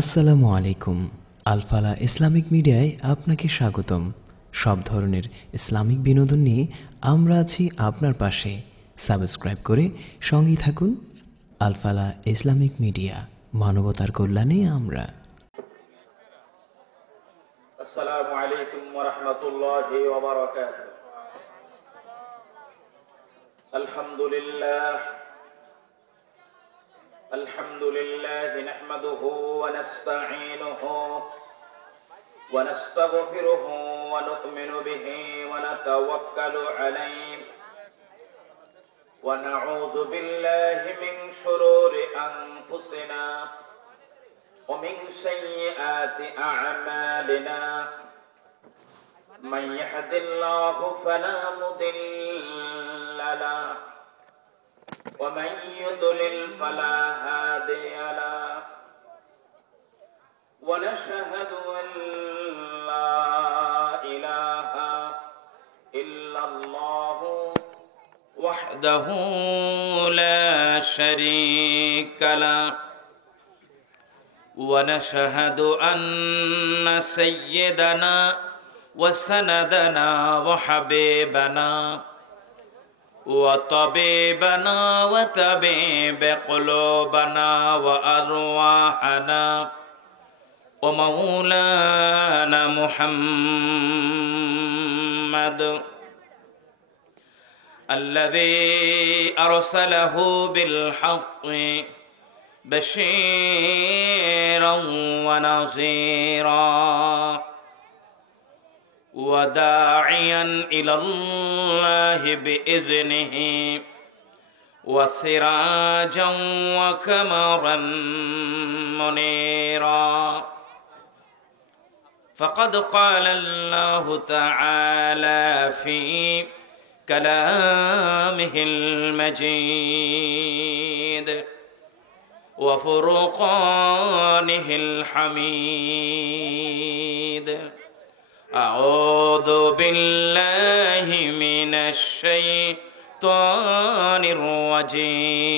আসসালামু আলাইকুম। Al Falah Islamic মিডিয়ায় আপনাকে স্বাগতম। সব ধরনের ইসলামিক বিনোদন নিয়ে আমরা আছি আপনার পাশে। সাবস্ক্রাইব করে সঙ্গী থাকুন। আলফালা ইসলামিক মিডিয়া, মানবতার কল্যাণে আমরা। আসসালামু আলাইকুম ওয়া রাহমাতুল্লাহি ওয়া বারাকাতুহু। আলহামদুলিল্লাহ নাহমাদুহু ওয়া নাস্তাঈনুহু ওয়া নাস্তাগফিরুহু ওয়া নু'মিনু বিহি ওয়া নাতাওয়াক্কালু আলাইহি ওয়া নাউযু বিল্লাহি মিন শুরুরি আনফুসিনা ওয়া মিন সাইয়্যাতি আ'মালিনা। من يهد الله فلا مضل له ومن يضلل فلا هادي له ونشهد أن لا إله إلا الله وحده لا شريك له ونشهد أن سيدنا وسندنا وحبيبنا وطبيبنا وطبيب قلوبنا وأرواحنا ومولانا محمد الذي أرسله بالحق بشيرا ونذيرا وداعيا إلى الله بإذنه وسراجا وقمرا منيرا. فقد قال الله تعالى في كلامه المجيد وفرقانه الحميد: أعوذ بالله من الشيطان الرجيم.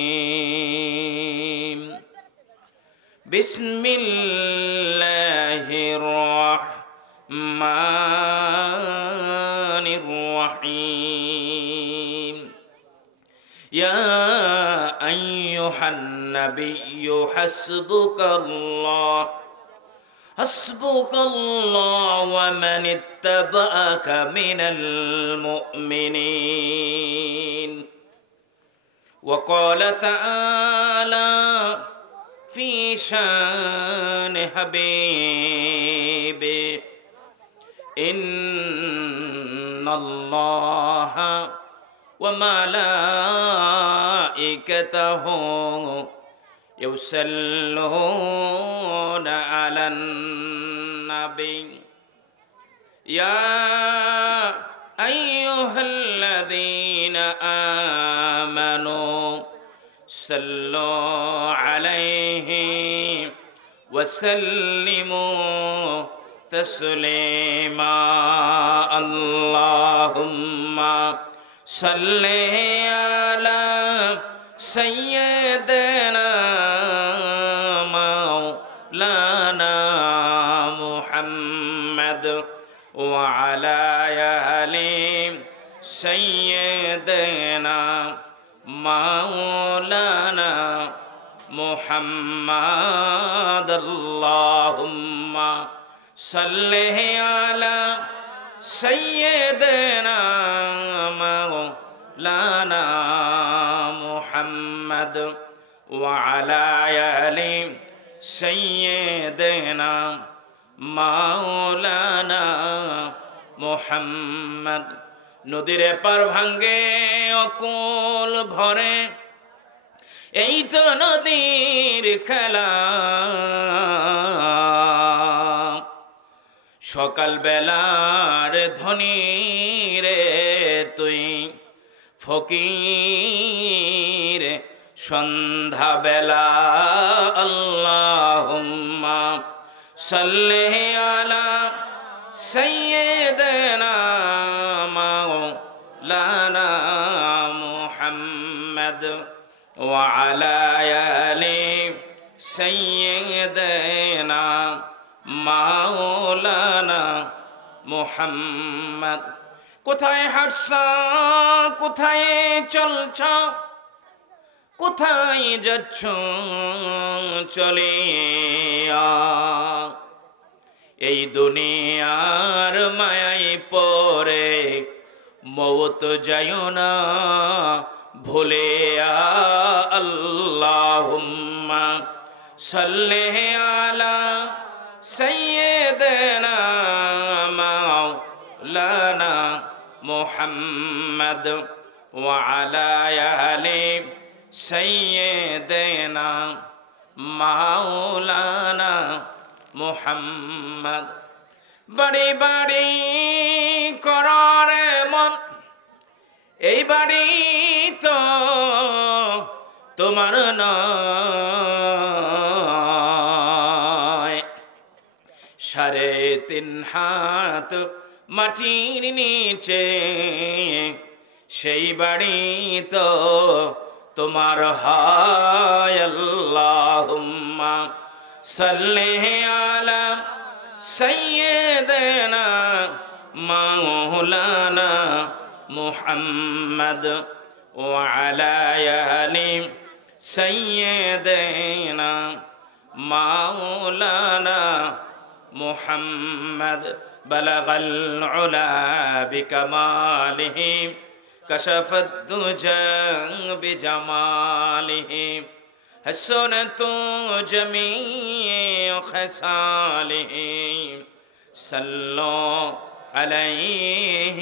بسم الله الرحمن الرحيم. يا أيها النبي حسبك الله ومن اتبعك من المؤمنين. وقال تعالى في شان حبيبه: إن الله وملائكته يصلون على النبي يا أيها الذين آمنوا صلوا عليه وسلموا تسليما. اللهم صل على سيدنا مولانا محمد وعلى آل سيدنا مولانا محمد. اللهم صل على سيدنا مولانا محمد وعلى آل سيدنا مولانا محمد. নদীর পার ভাঙ্গে অকুল ভরে, এই তো নদীর খেলা। সকাল বেলার ধনী রে তুই ফকির সন্ধ্যা বেলা। আল্লাহুম্মা সাল্লি আলা সাইয়্যিদিনা মাওলানা মুহাম্মদ ওয়া আলা আলি সাইয়্যিদিনা মাওলানা মুহাম্মদ। কোথায় হাঁটছা, কোথায় চলছ, কোথায় যাচ্ছ চলে এই দুনিয়ার মায়ায় পরে মওত যাইও না ভুলে আল্লাহুম্মা সাল্লি আলা সাইয়্যিদিনা মাওলানা মুহাম্মদ ওয়া আলা আলি সাইয়্যিদিনা মাওলানা মুহাম্মদ। বাড়ি বাড়ি কররে মন, এই বাড়ি তো তোমার নয়। 3.5 হাত মাটির নিচে সেই বাড়ি তো তোমার হয়। আল্লাহুম্মা সাল্লি আলা সাইয়্যিদিনা মাওলানা মুহাম্মদ ওয়া আলা আলি সাইয়্যিদিনা মাওলানা মুহাম্মদ। বালাগাল উলা বিকামালিহি কাশাফাদ দুজা বিজামালিহি حسنت جميع خصاله صلوا عليه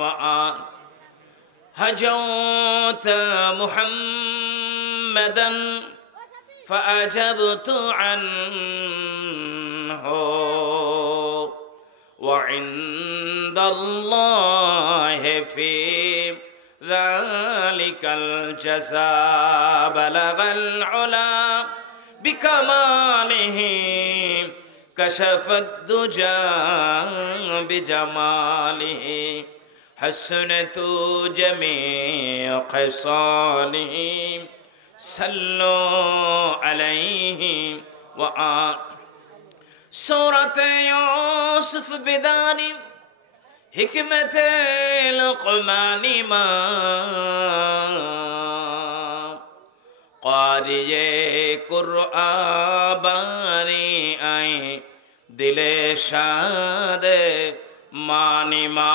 وآله هجوت محمدا فأجبت عنه وعند الله في ذلك الجزاء بلغ العلا بكماله كشف الدجى بجماله حسنت جميع خصاله صلوا عليه وآله سورة يوسف بداني حکمت لقمانی ما قاری قرآن باری آئی دل شاد مانی ما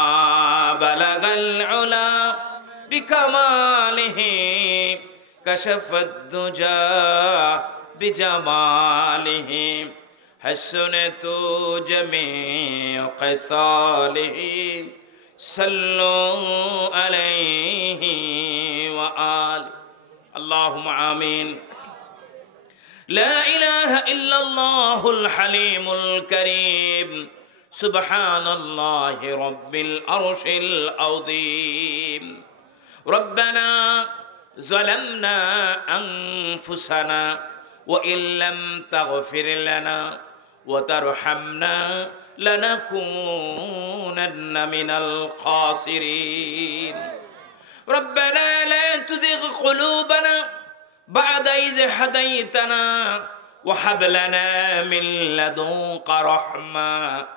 بلغ العلا بکماله کشف الدجا بجماله حسنت جميع خصاله صلوا عليه وآله اللهم آمين لا إله إلا الله الحليم الكريم سبحان الله رب العرش العظيم ربنا ظلمنا أنفسنا وإن لم تغفر لنا وترحمنا لنكونن من الخاسرين ربنا لا تزغ قلوبنا بعد إذ هديتنا وهب لنا من لدنك رحمة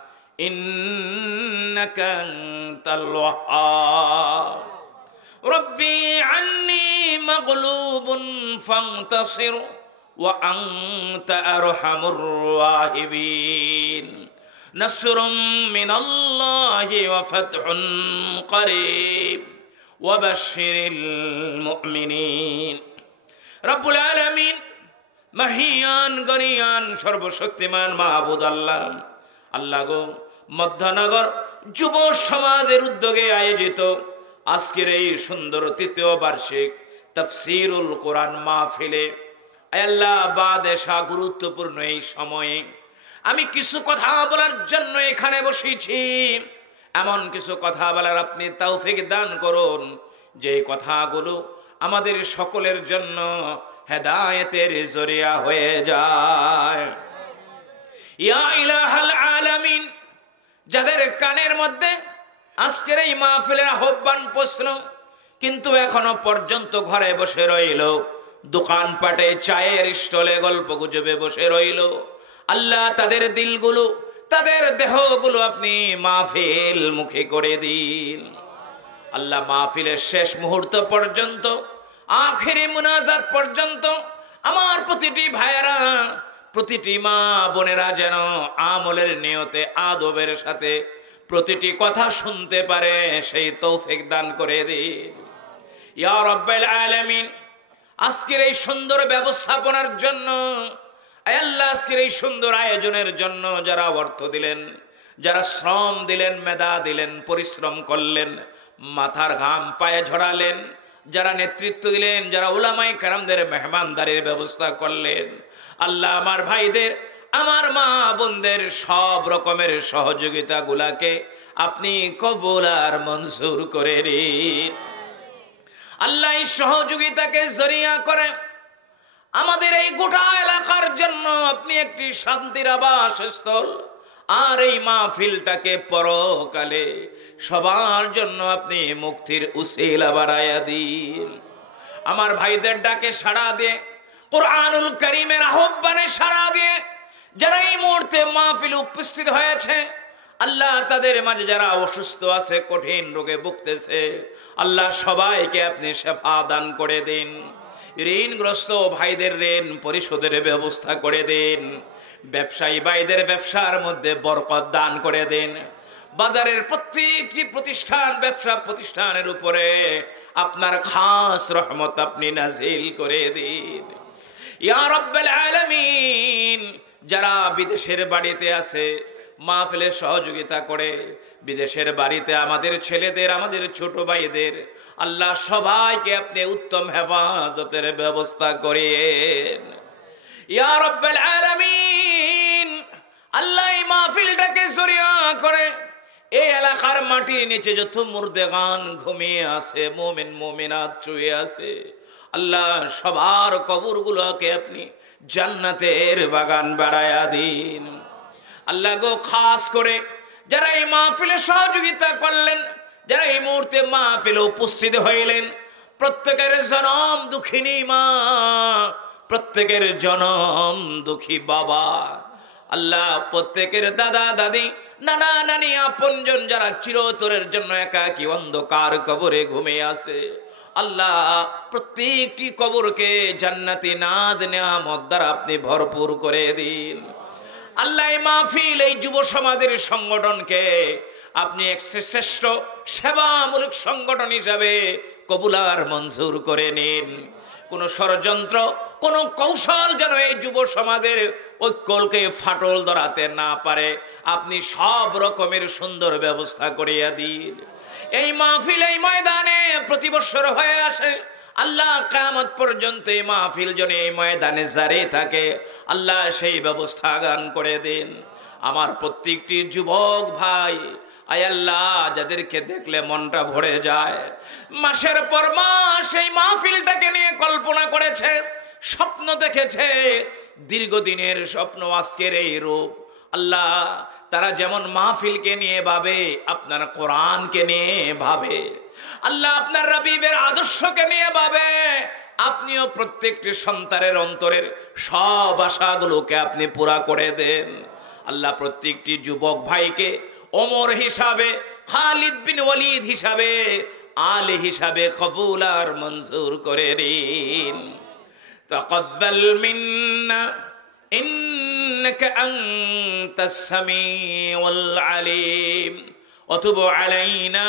إنك أنت الوهاب ربي عني مغلوب فانتصر وأنت أرحم الراحمين نصر من الله وفتح قريب وبشر المؤمنين رب العالمين মহিয়ান গরিয়ান সর্বশক্তিমান মাহবুদ আল্লাহ আল্লাহ গো মধ্যনগর যুব সমাজের উদ্যোগে আয়োজিত আজকের এই সুন্দর তৃতীয় বার্ষিক তাফসীরুল কোরআন মাহফিলে আল্লাহ বাদেশা গুরুত্বপূর্ণ এই সময়ে আমি কিছু কথা বলার জন্য এখানে বসেছি এমন কিছু কথা বলার আপনি তৌফিক দান করুন যে কথাগুলো আমাদের সকলের জন্য হেদায়েতের জরিয়া হয়ে যায় ইয়া ইলাহাল আলামিন যাদের কানের মধ্যে আজকের এই মাহফিলের আহ্বান পৌঁছলো কিন্তু এখনো পর্যন্ত ঘরে বসে রইল দোকানপাটে চায়ের স্টলে গল্প গুজবে বসে রইল আল্লাহ তাদের দিলগুলো, তাদের দেহগুলো আপনি মাহফিল মুখী করে দিন। আল্লাহ মাহফিলের শেষ মুহূর্ত পর্যন্ত, আখেরি মুনাজাত পর্যন্ত আমার প্রতিটি ভাইয়েরা, প্রতিটি মা বোনেরা যেন আমলের নিয়তে আদবের সাথে প্রতিটি কথা শুনতে পারে, সেই তৌফিক দান করে দিন ইয়া রাব্বাল আলামিন। আজকের এই সুন্দর ব্যবস্থাপনার জন্য, আয় আল্লাহ, আজকের এই সুন্দর আয়োজনের জন্য যারা অর্থ দিলেন, যারা শ্রম দিলেন, মেধা দিলেন, পরিশ্রম করলেন, মাথার ঘাম পায়ে ঝরালেন, যারা নেতৃত্ব দিলেন, যারা উলামায়ে কেরামদের মেহমানদারির ব্যবস্থা করলেন, আল্লাহ আমার ভাইদের, আমার মা বোনদের সব রকমের সহযোগিতা গুলাকে আপনি কবুল আর মঞ্জুর করে নিন। আল্লাহ এই সহযোগিতাকে জরিয়া করে আমাদের এই গোটা এলাকার জন্য আপনি একটি শান্তির আবাসস্থল, আর এই মাহফিলটাকে পরকালে সবার জন্য আপনি মুক্তির উসিলা বানায়া দিন। আমার ভাইদের ডাকে সাড়া দিয়ে, কুরআনুল কারীমের আহ্বানে সাড়া দিয়ে যারা এই মুহূর্তে মাহফিলে উপস্থিত হয়েছে, আল্লাহ তাদের মাঝে যারা অসুস্থ আছে, কঠিন রোগে ভুগতেছে, আল্লাহ সবাইকে আপনি শিফা দান করে দিন। ঋণগ্রস্ত ভাইদের ঋণ পরিশোধের ব্যবস্থা করে দিন। ব্যবসায়ী ভাইদের ব্যবসার মধ্যে বরকত দান করে দিন। বাজারের প্রত্যেকটি প্রতিষ্ঠান, ব্যবসা প্রতিষ্ঠানের উপরে আপনার খাস রহমত আপনি নাজিল করে দিন ইয়া রাব্বাল আলামিন। যারা বিদেশের বাড়িতে আছে, মাহফিলে সহযোগিতা করে, বিদেশের বাড়িতে আমাদের ছেলেদের, আমাদের ছোট ভাইদের, আল্লাহ সবাইকে আপনি উত্তম হেফাজতের ব্যবস্থা করেন ইয়া রাব্বাল আলামিন। আল্লাহ এই মাহফিলটাকে জরিয়া করে এই এলাকার মাটির নিচে যত মুর্দেগান ঘুমিয়ে আছে, মুমিন মুমিনাত শুয়ে আছে, আল্লাহ সবার কবরগুলোকে আপনি জান্নাতের বাগান বাড়ায়া দিন। আল্লাহ গো, খাস করে যারা এই মাহফিলে সহযোগিতা করলেন, যারা এই মুহূর্তে মাহফিলে উপস্থিত হইলেন, প্রত্যেকের জনম দুঃখিনী মা, প্রত্যেকের জনম দুঃখী বাবা, আল্লাহ প্রত্যেকের দাদা দাদি, নানা নানি, আপনজন যারা চিরতরের জন্য একাকী অন্ধকার কবরে ঘুমিয়ে আছে, আল্লাহ প্রত্যেকটি কবরকে জান্নাতি নাজ নেয়ামত দ্বারা আপনি ভরপুর করে দিন। আল্লাহ এই মাহফিল, এই যুব সমাজের সংগঠনকে আপনি এক শ্রেষ্ঠ সেবামূলক সংগঠন হিসাবে কবুল আর মঞ্জুর করে নিন। কোন ষড়যন্ত্র, কোন কৌশল যেন এই যুব সমাজের ঐক্যকে ফাটল ধরাতে না পারে, আপনি সব রকমের সুন্দর ব্যবস্থা করিয়া দিন। এই মাহফিল এই ময়দানে প্রতি বছর হয়ে আসে, আল্লাহ কিয়ামত পর্যন্ত এই মাহফিল যেন এই ময়দানে জারি থাকে, আল্লাহ সেই ব্যবস্থা দান করে দিন। আমার প্রত্যেকটি যুবক ভাই, আয় আল্লাহ, যাদেরকে দেখলে মনটা ভরে যায়, মাসের পর মাস এই মাহফিলটাকে নিয়ে কল্পনা করেছে, স্বপ্ন দেখেছে, দীর্ঘদিনের স্বপ্ন আজকের এই রূপ, আল্লাহ তারা যেমন মাহফিলকে নিয়ে ভাবে, আপনার কোরআনকে নিয়ে ভাবে, আল্লাহ আপনার রাবিবের আদর্শকে নিয়ে ভাবে, আপনিও প্রত্যেকটি সন্তানের অন্তরের সব আশাগুলোকে আপনি পুরা করে দেন। আল্লাহ প্রত্যেকটি যুবক ভাইকে ওমর হিসাবে, খালিদ বিন ওয়ালিদ হিসাবে, আলী হিসাবে কবুল আর মঞ্জুর করে দিন। তাকাব্বাল মিন্না ইন্নাকা আনতাস সামিউল আলিম ওয়া তুব আলাইনা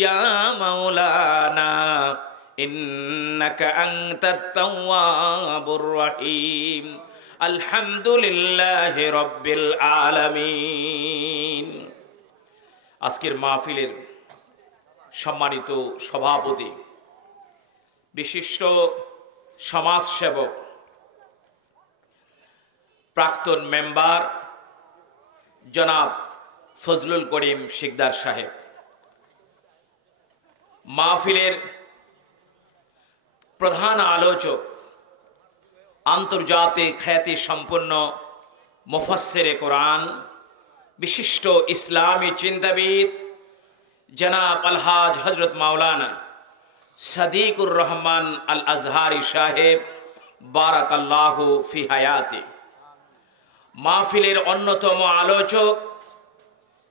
ইয়া মাওলানা ইন্নাকা আনতাত তাওয়াবুর রহিম। আলহামদুলিল্লাহি রাব্বিল আলামিন। আজকের মাহফিলের সম্মানিত সভাপতি, বিশিষ্ট সমাজসেবক, প্রাক্তন মেম্বার জনাব ফজলুল করিম শিকদার সাহেব, মাহফিলের প্রধান আলোচক, আন্তর্জাতিক খ্যাতি সম্পন্ন মুফাসসিরে কোরআন, বিশিষ্ট ইসলামী চিন্তাবিদ জনাব আলহাজ হযরত মাওলানা সাদিকুর রহমান আল আজহারি সাহেব, বারাকাল্লাহু ফি হায়াতি। মাহফিলের অন্যতম আলোচক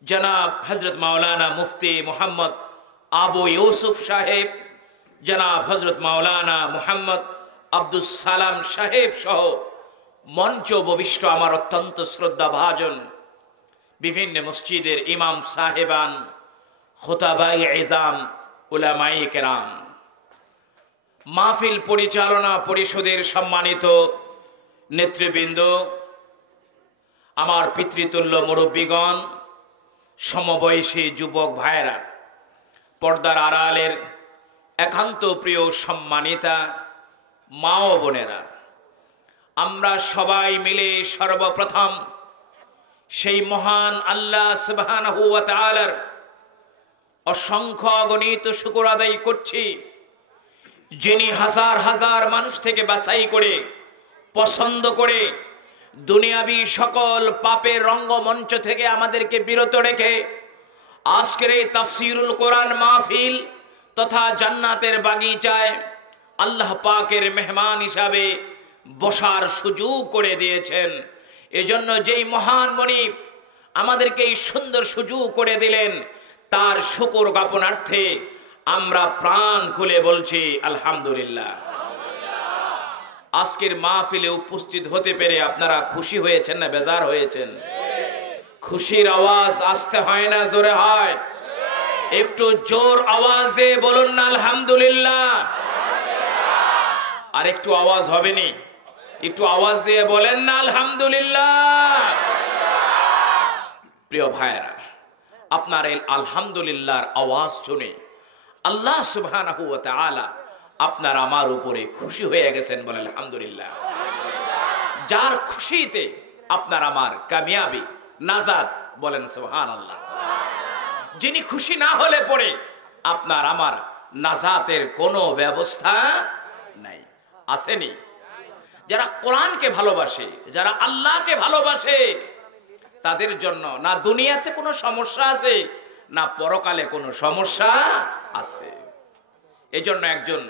জনাব হযরত মাওলানা মুফতি মুহাম্মদ আবু ইউসুফ সাহেব, জনাব হযরত মাওলানা মুহাম্মদ আব্দুস সালাম সাহেব সহ মঞ্চ উপবিষ্ট আমার অত্যন্ত শ্রদ্ধাভাজন বিভিন্ন মসজিদের ইমাম সাহেবান, খুতাবাই ইজাম, উলামায়ে কেরাম, মাহফিল পরিচালনা পরিষদের সম্মানিত নেতৃবৃন্দ, আমার পিতৃতুল্য মুরব্বীগণ, সমবয়সী যুবক ভাইয়েরা, পর্দার আড়ালের একান্ত প্রিয় সম্মানিতা মা ও বোনেরা, আমরা সবাই মিলে সর্বপ্রথম সেই মহান আল্লাহ সুবহানাহু ওয়া তাআলার অসংখ্য অগণিত শুকর আদায় করছি, যিনি হাজার হাজার মানুষ থেকে বাছাই করে পছন্দ করে দুনিয়াবি সকল পাপের রঙ্গমঞ্চ থেকে আমাদেরকে বিরত রেখে আজকের এই তাফসীরুল কোরআন মাহফিল তথা জান্নাতের বাগিচায় আল্লাহ পাকের মেহমান হিসাবে বসার সুযোগ করে দিয়েছেন। এজন্য যেই মহান মনিব আমাদেরকে এই সুন্দর সুযোগ করে দিলেন, তার শুকর জ্ঞাপনার্থে আমরা প্রাণ খুলে বলছি আলহামদুলিল্লাহ। আজকের মাহফিলে উপস্থিত হতে পেরে আপনারা খুশি হয়েছেন না বেজার হয়েছেন? খুশির আওয়াজ আসতে হয় না জোরে হয়? একটু জোর আওয়াজ দিয়ে বলুন না আলহামদুলিল্লাহ। আর একটু আওয়াজ হবে নি? একটু আওয়াজ দিয়ে বলেন না আলহামদুলিল্লাহ। প্রিয় ভাইরা, আপনার এই আলহামদুলিল্লাহর আওয়াজ শুনে আল্লাহ সুবহানাহু ওয়া তাআলা আপনার আমার উপরে খুশি হয়ে গেছেন, বলেন আলহামদুলিল্লাহ। যার খুশিতে আপনার আমার কামিয়াবি, নাজাত, বলেন সুবহানাল্লাহ। যিনি খুশি না হলে পরে আপনার আমার নাজাতের কোনো ব্যবস্থা নাই, আসেনি। যারা কোরআনকে ভালোবাসে, যারা আল্লাহকে ভালোবাসে, তাদের জন্য না দুনিয়াতে কোনো সমস্যা আছে না পরকালে কোনো সমস্যা আছে। এজন্য একজন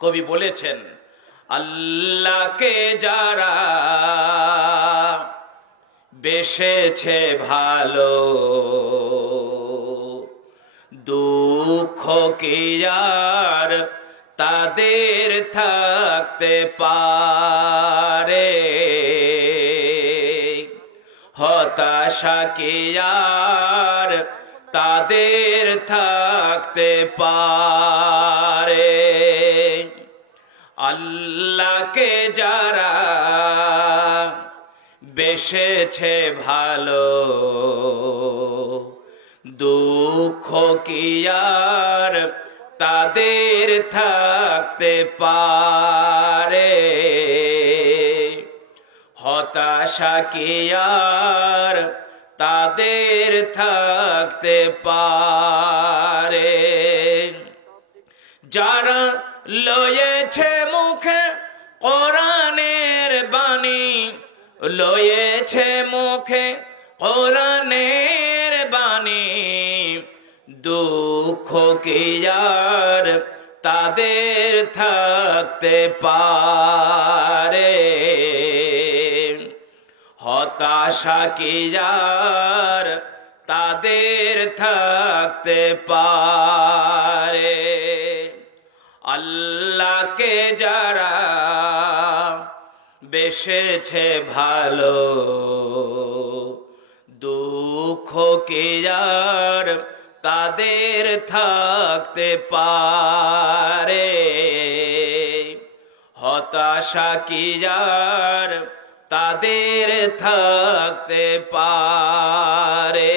কবি বলেছেন, আল্লাহকে যারা বেসেছে ভালো, দুঃখ কি আর তাদের থাকতে পারে, হতাশা কি আর তাদের থাকতে পারে। আল্লাহকে যারা বেসেছে ভালো, দুঃখ কি আর তাদের থাকতে পারে, হতাশা কি আর তাদের থাকতে পারে। যারা লয়েছে মুখে কোরআনের বাণী, লয়েছে মুখে কোরআনের বাণী, দুঃখ কি আর তাদের থাকতে পারে, হতাশা কি আর তাদের থাকতে পারে। আল্লাহকে যারা বেসেছে ভালো, দুঃখ কি আর তাদের থাকতে পারে, হতাশা কি আর তাদের থাকতে পারে।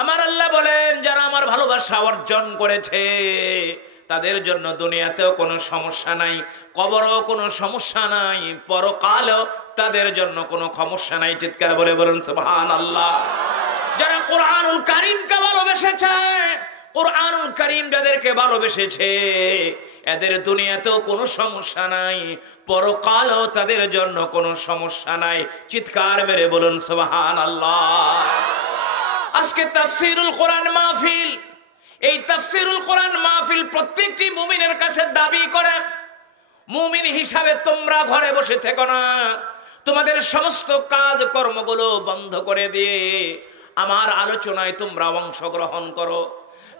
আমার আল্লাহ বলেন, যারা আমার ভালোবাসা অর্জন করেছে তাদের জন্য দুনিয়াতেও কোনো সমস্যা নাই, কবরেও কোনো সমস্যা নাই, পরকালেও তাদের জন্য কোনো সমস্যা নাই। চিৎকার বলে বলুন সুবহানাল্লাহ। যারা কোরআনুল কারীমকে ভালোবেসেছে, কোরআনুল কারীম যাদেরকে ভালোবেসেছে, এদের দুনিয়াতেও কোনো সমস্যা নাই, পরকালেও তাদের জন্য কোনো সমস্যা নাই। চিৎকার মেরে বলুন সুবহানাল্লাহ। আজকে তাফসীরুল কোরআন মাহফিল, এই তাফসীরুল কোরআন মাহফিল প্রত্যেকটি মুমিনের কাছে দাবি করে, মুমিন হিসাবে তোমরা ঘরে বসে থেকো না, তোমাদের সমস্ত কাজ কর্মগুলো বন্ধ করে দিয়ে আমার আলোচনায় তোমরা অংশগ্রহণ করো।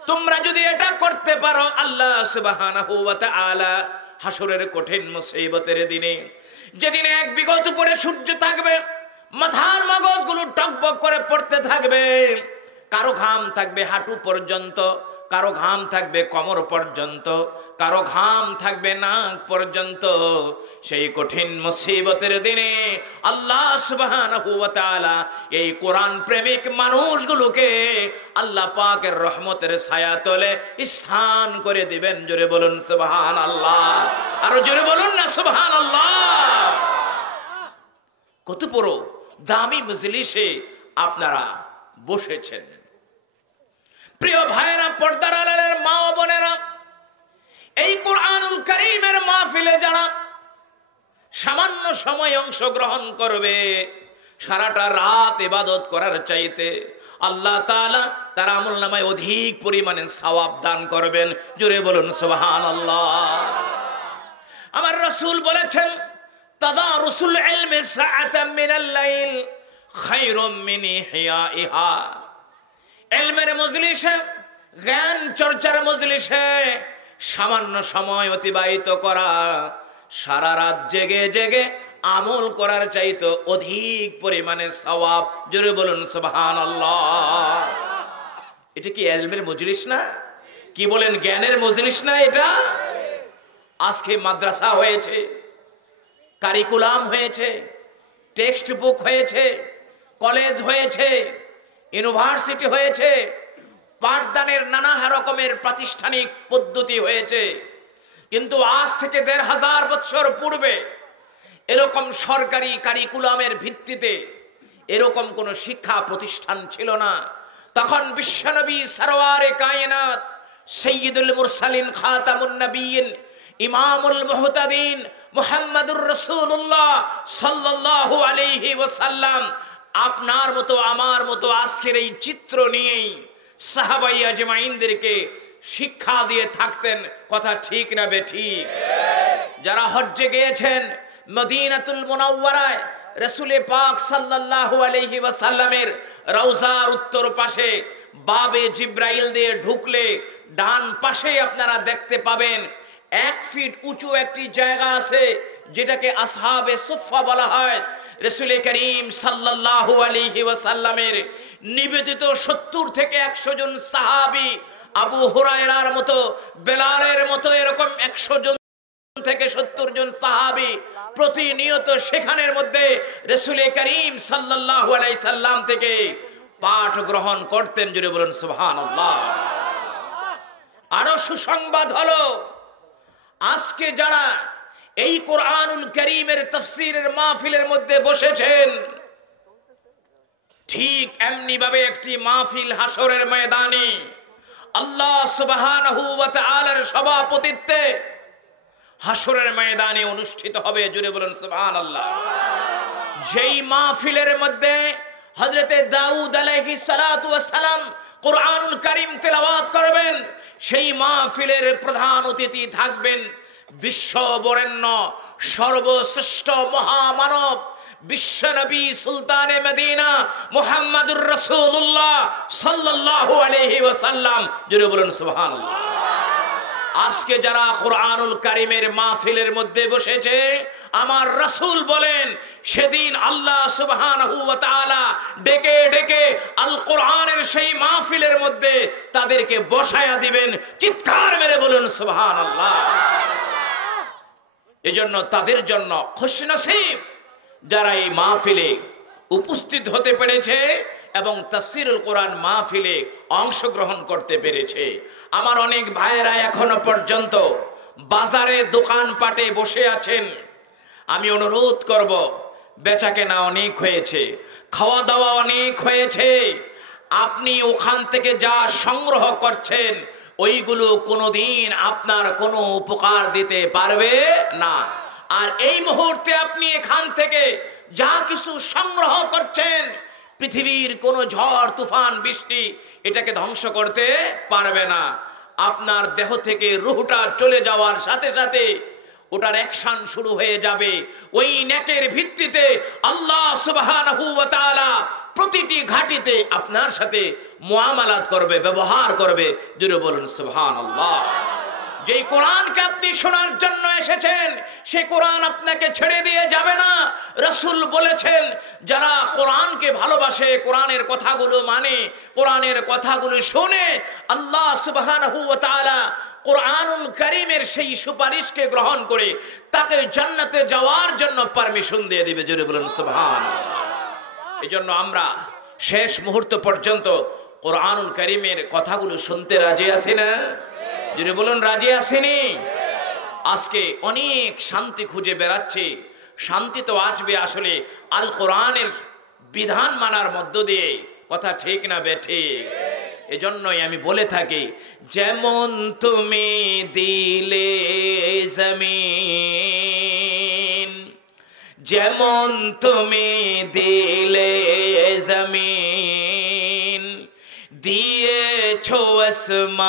তোমরা যদি এটা করতে পারো, আল্লাহ সুবহানাহু ওয়া তাআলা হাসরের কঠিন মুসিবতের দিনে, যেদিনে এক বিগত উপরে সূর্য থাকবে, মাথার মগজগুলো টকবক করে পড়তে থাকবে, কারো ঘাম থাকবে হাঁটু পর্যন্ত, কারো ঘাম থাকবে কোমর পর্যন্ত, কারো ঘাম থাকবে নাক পর্যন্ত, সেই কঠিন মুসিবতের দিনে আল্লাহ সুবহানাহু ওয়া তাআলা এই কোরআন প্রেমিক মানুষগুলোকে আল্লাহ পাকের রহমতের ছায়াতলে স্থান করে দিবেন। জোরে বলুন সুবহানাল্লাহ, আরো জোরে বলুন না সুবহানাল্লাহ। কত বড় দামি মজলিসে আপনারা বসেছেন। প্রিয় ভাইরা, পর্দার আড়ালের মা ও বোনেরা, এই কোরআনুল কারীমের মাহফিলে যারা সামান্য সময় অংশগ্রহণ করবে, সারাটা রাত ইবাদত করার চাইতে আল্লাহ তাআলা তার আমলনামায় অধিক পরিমাণে সওয়াব দান করবেন। জোরে বলুন সুবহানাল্লাহ। আমার রাসূল বলেছেন, তাদারুসুল ইলমি সাআতাম মিনাল লাইল খায়রুম মিন ইহয়াইহা। ইলমের মজলিসে, জ্ঞান চর্চার মজলিসে সামান্য সময় অতিবাহিত করা সারা রাত জেগে জেগে আমল করার চাইতে অধিক পরিমাণে সওয়াব। জোরে বলুন সুবহানাল্লাহ। এটা কি ইলমের মজলিস না? কি বলেন, জ্ঞানের মজলিস না এটা? আজকে মাদ্রাসা হয়েছে, কারিকুলাম হয়েছে, টেক্সট বুক হয়েছে, কলেজ হয়েছে, ইউনিভার্সিটি হয়েছে, পাঠদানের নানা রকমের প্রাতিষ্ঠানিক পদ্ধতি হয়েছে, কিন্তু আজ থেকে ১৫০০ বছর পূর্বে এরকম সরকারি কারিকুলামের ভিত্তিতে এরকম কোন শিক্ষা প্রতিষ্ঠান ছিল না। তখন বিশ্বনবী সরওয়ারে কায়নাত সাইয়্যিদুল মুরসালিন খাতামুন নবিয়্যিন ইমামুল মুহতাদিন মুহাম্মাদুর রাসূলুল্লাহ সাল্লাল্লাহু আলাইহি ওয়াসাল্লাম আপনার মতো আমার মতো আজকের এই চিত্র নিয়েই সাহাবাই আজমাইনদেরকে শিক্ষা দিয়ে থাকতেন। কথা ঠিক না বেঠিক? যারা হজ্জে গিয়েছেন মদিনাতুল মুনাওয়ারায় রাসূল পাক সাল্লাল্লাহু আলাইহি ওয়াসাল্লামের রওজার উত্তর পাশে বাবে জিব্রাইল দিয়ে ঢুকলে ডান পাশে আপনারা দেখতে পাবেন 1 ফিট উঁচু একটি জায়গা আছে, যেটাকে আসহাবে সুফফা বলা হয়। রাসূল করিম সাল্লাল্লাহু আলাইহি ওয়াসাল্লামের নিবেদিত 70 থেকে 100 জন সাহাবী, আবু হুরায়রার মতো, বেলালের মতো এরকম 100 জন থেকে 70 জন সাহাবী প্রতিনিয়ত সেখানের মধ্যে রাসূল করিম সাল্লাল্লাহু আলাইহি সাল্লাম থেকে পাঠ গ্রহণ করতেন। জুড়ে বলুন সুবহানাল্লাহ। আরো সুসংবাদ হলো, আজকে যারা এই কোরআনুল কারীমের তাফসীরের মাহফিলের মধ্যে বসেছেন, ঠিক এমনি ভাবে একটি মাহফিল হাসরের ময়দানে আল্লাহ সুবহানাহু ওয়া তাআলার সভাপতিত্বে হাসরের ময়দানে অনুষ্ঠিত হবে। জুড়ে বলুন সুবহানাল্লাহ। যেই মাহফিলের মধ্যে হযরতে দাউদ আলাইহিস সালাতু ওয়াস সালাম কোরআনুল কারীম তেলাওয়াত করবেন, সেই মাহফিলের প্রধান অতিথি থাকবেন বিশ্ব বরেণ্য সর্বশ্রেষ্ঠ মহামানব বিশ্বনবী সুলতানে মদিনা মুহাম্মাদুর রাসূলুল্লাহ সাল্লাল্লাহু আলাইহি ওয়াসাল্লাম। জোরে বলুন সুবহানাল্লাহ। আজকে যারা কোরআনুল কারীমের মাহফিলের মধ্যে বসেছে, আমার রাসূল বলেন সেদিন আল্লাহ সুবহানাহু ওয়া তাআলা ডেকে ডেকে আল কোরআনের সেই মাহফিলের মধ্যে তাদেরকে বসায়া দিবেন। চিৎকার মেরে বলুন সুবহানাল্লাহ। এজন্য তাদের জন্য খুশনসিব যারা এই মাহফিলে উপস্থিত হতে পেরেছে এবং তাফসীরুল কোরআন মাহফিলে অংশগ্রহণ করতে পেরেছে। আমার অনেক ভাইয়েরা এখনো পর্যন্ত বাজারে দোকানপাটে বসে আছেন। আমি অনুরোধ করব, বেচাকেনা অনেক হয়েছে, খাওয়া দাওয়া অনেক হয়েছে, আপনি ওখান থেকে যা সংগ্রহ করছেন ওইগুলো কোনোদিন আপনার কোনো উপকার দিতে পারবে না। আর এই মুহূর্তে আপনি এখান থেকে যা কিছু সংগ্রহ করছেন, পৃথিবীর কোনো ঝড় তুফান বৃষ্টি এটাকে ধ্বংস করতে পারবে না। আপনার দেহ থেকে রূহটা চলে যাওয়ার সাথে সাথে ওটার অ্যাকশন শুরু হয়ে যাবে। ওই নেকের ভিত্তিতে আল্লাহ সুবহানাহু ওয়া তাআলা প্রতিটি ঘাটিতে আপনার সাথে মুআমালাত করবে, ব্যবহার করবে। জোরে বলুন সুবহানাল্লাহ। যেই কোরআনকে আপনি শোনার জন্য এসেছেন, সেই কোরআন আপনাকে ছেড়ে দিয়ে যাবে না। রাসূল বলেছেন, যারা কোরআনকে ভালোবাসে, কোরআনের কথাগুলো মানে, কোরআনের কথাগুলো শুনে, আল্লাহ সুবহানাহু ওয়া তাআলা কোরআনুল কারীমের সেই সুপারিশকে গ্রহণ করে তাকে জান্নাতে যাওয়ার জন্য পারমিশন দিয়ে দিবে। জোরে বলুন সুবহানাল্লাহ। এজন্য আমরা শেষ মুহূর্ত পর্যন্ত কোরআনুল কারীমের কথাগুলো শুনতে রাজি আছি না? যদি বলুন রাজি আসেনি? আজকে অনেক শান্তি খুঁজে বেড়াচ্ছে। শান্তি তো আসবে আসলে আল কোরআনের বিধান মানার মধ্য দিয়ে। কথা ঠিক না বেঠিক? এজন্যই আমি বলে থাকি, যেমন তুমি দিলে জমিন, যেমন তুমি দিলে জমিন, দিয়েছো আসমান,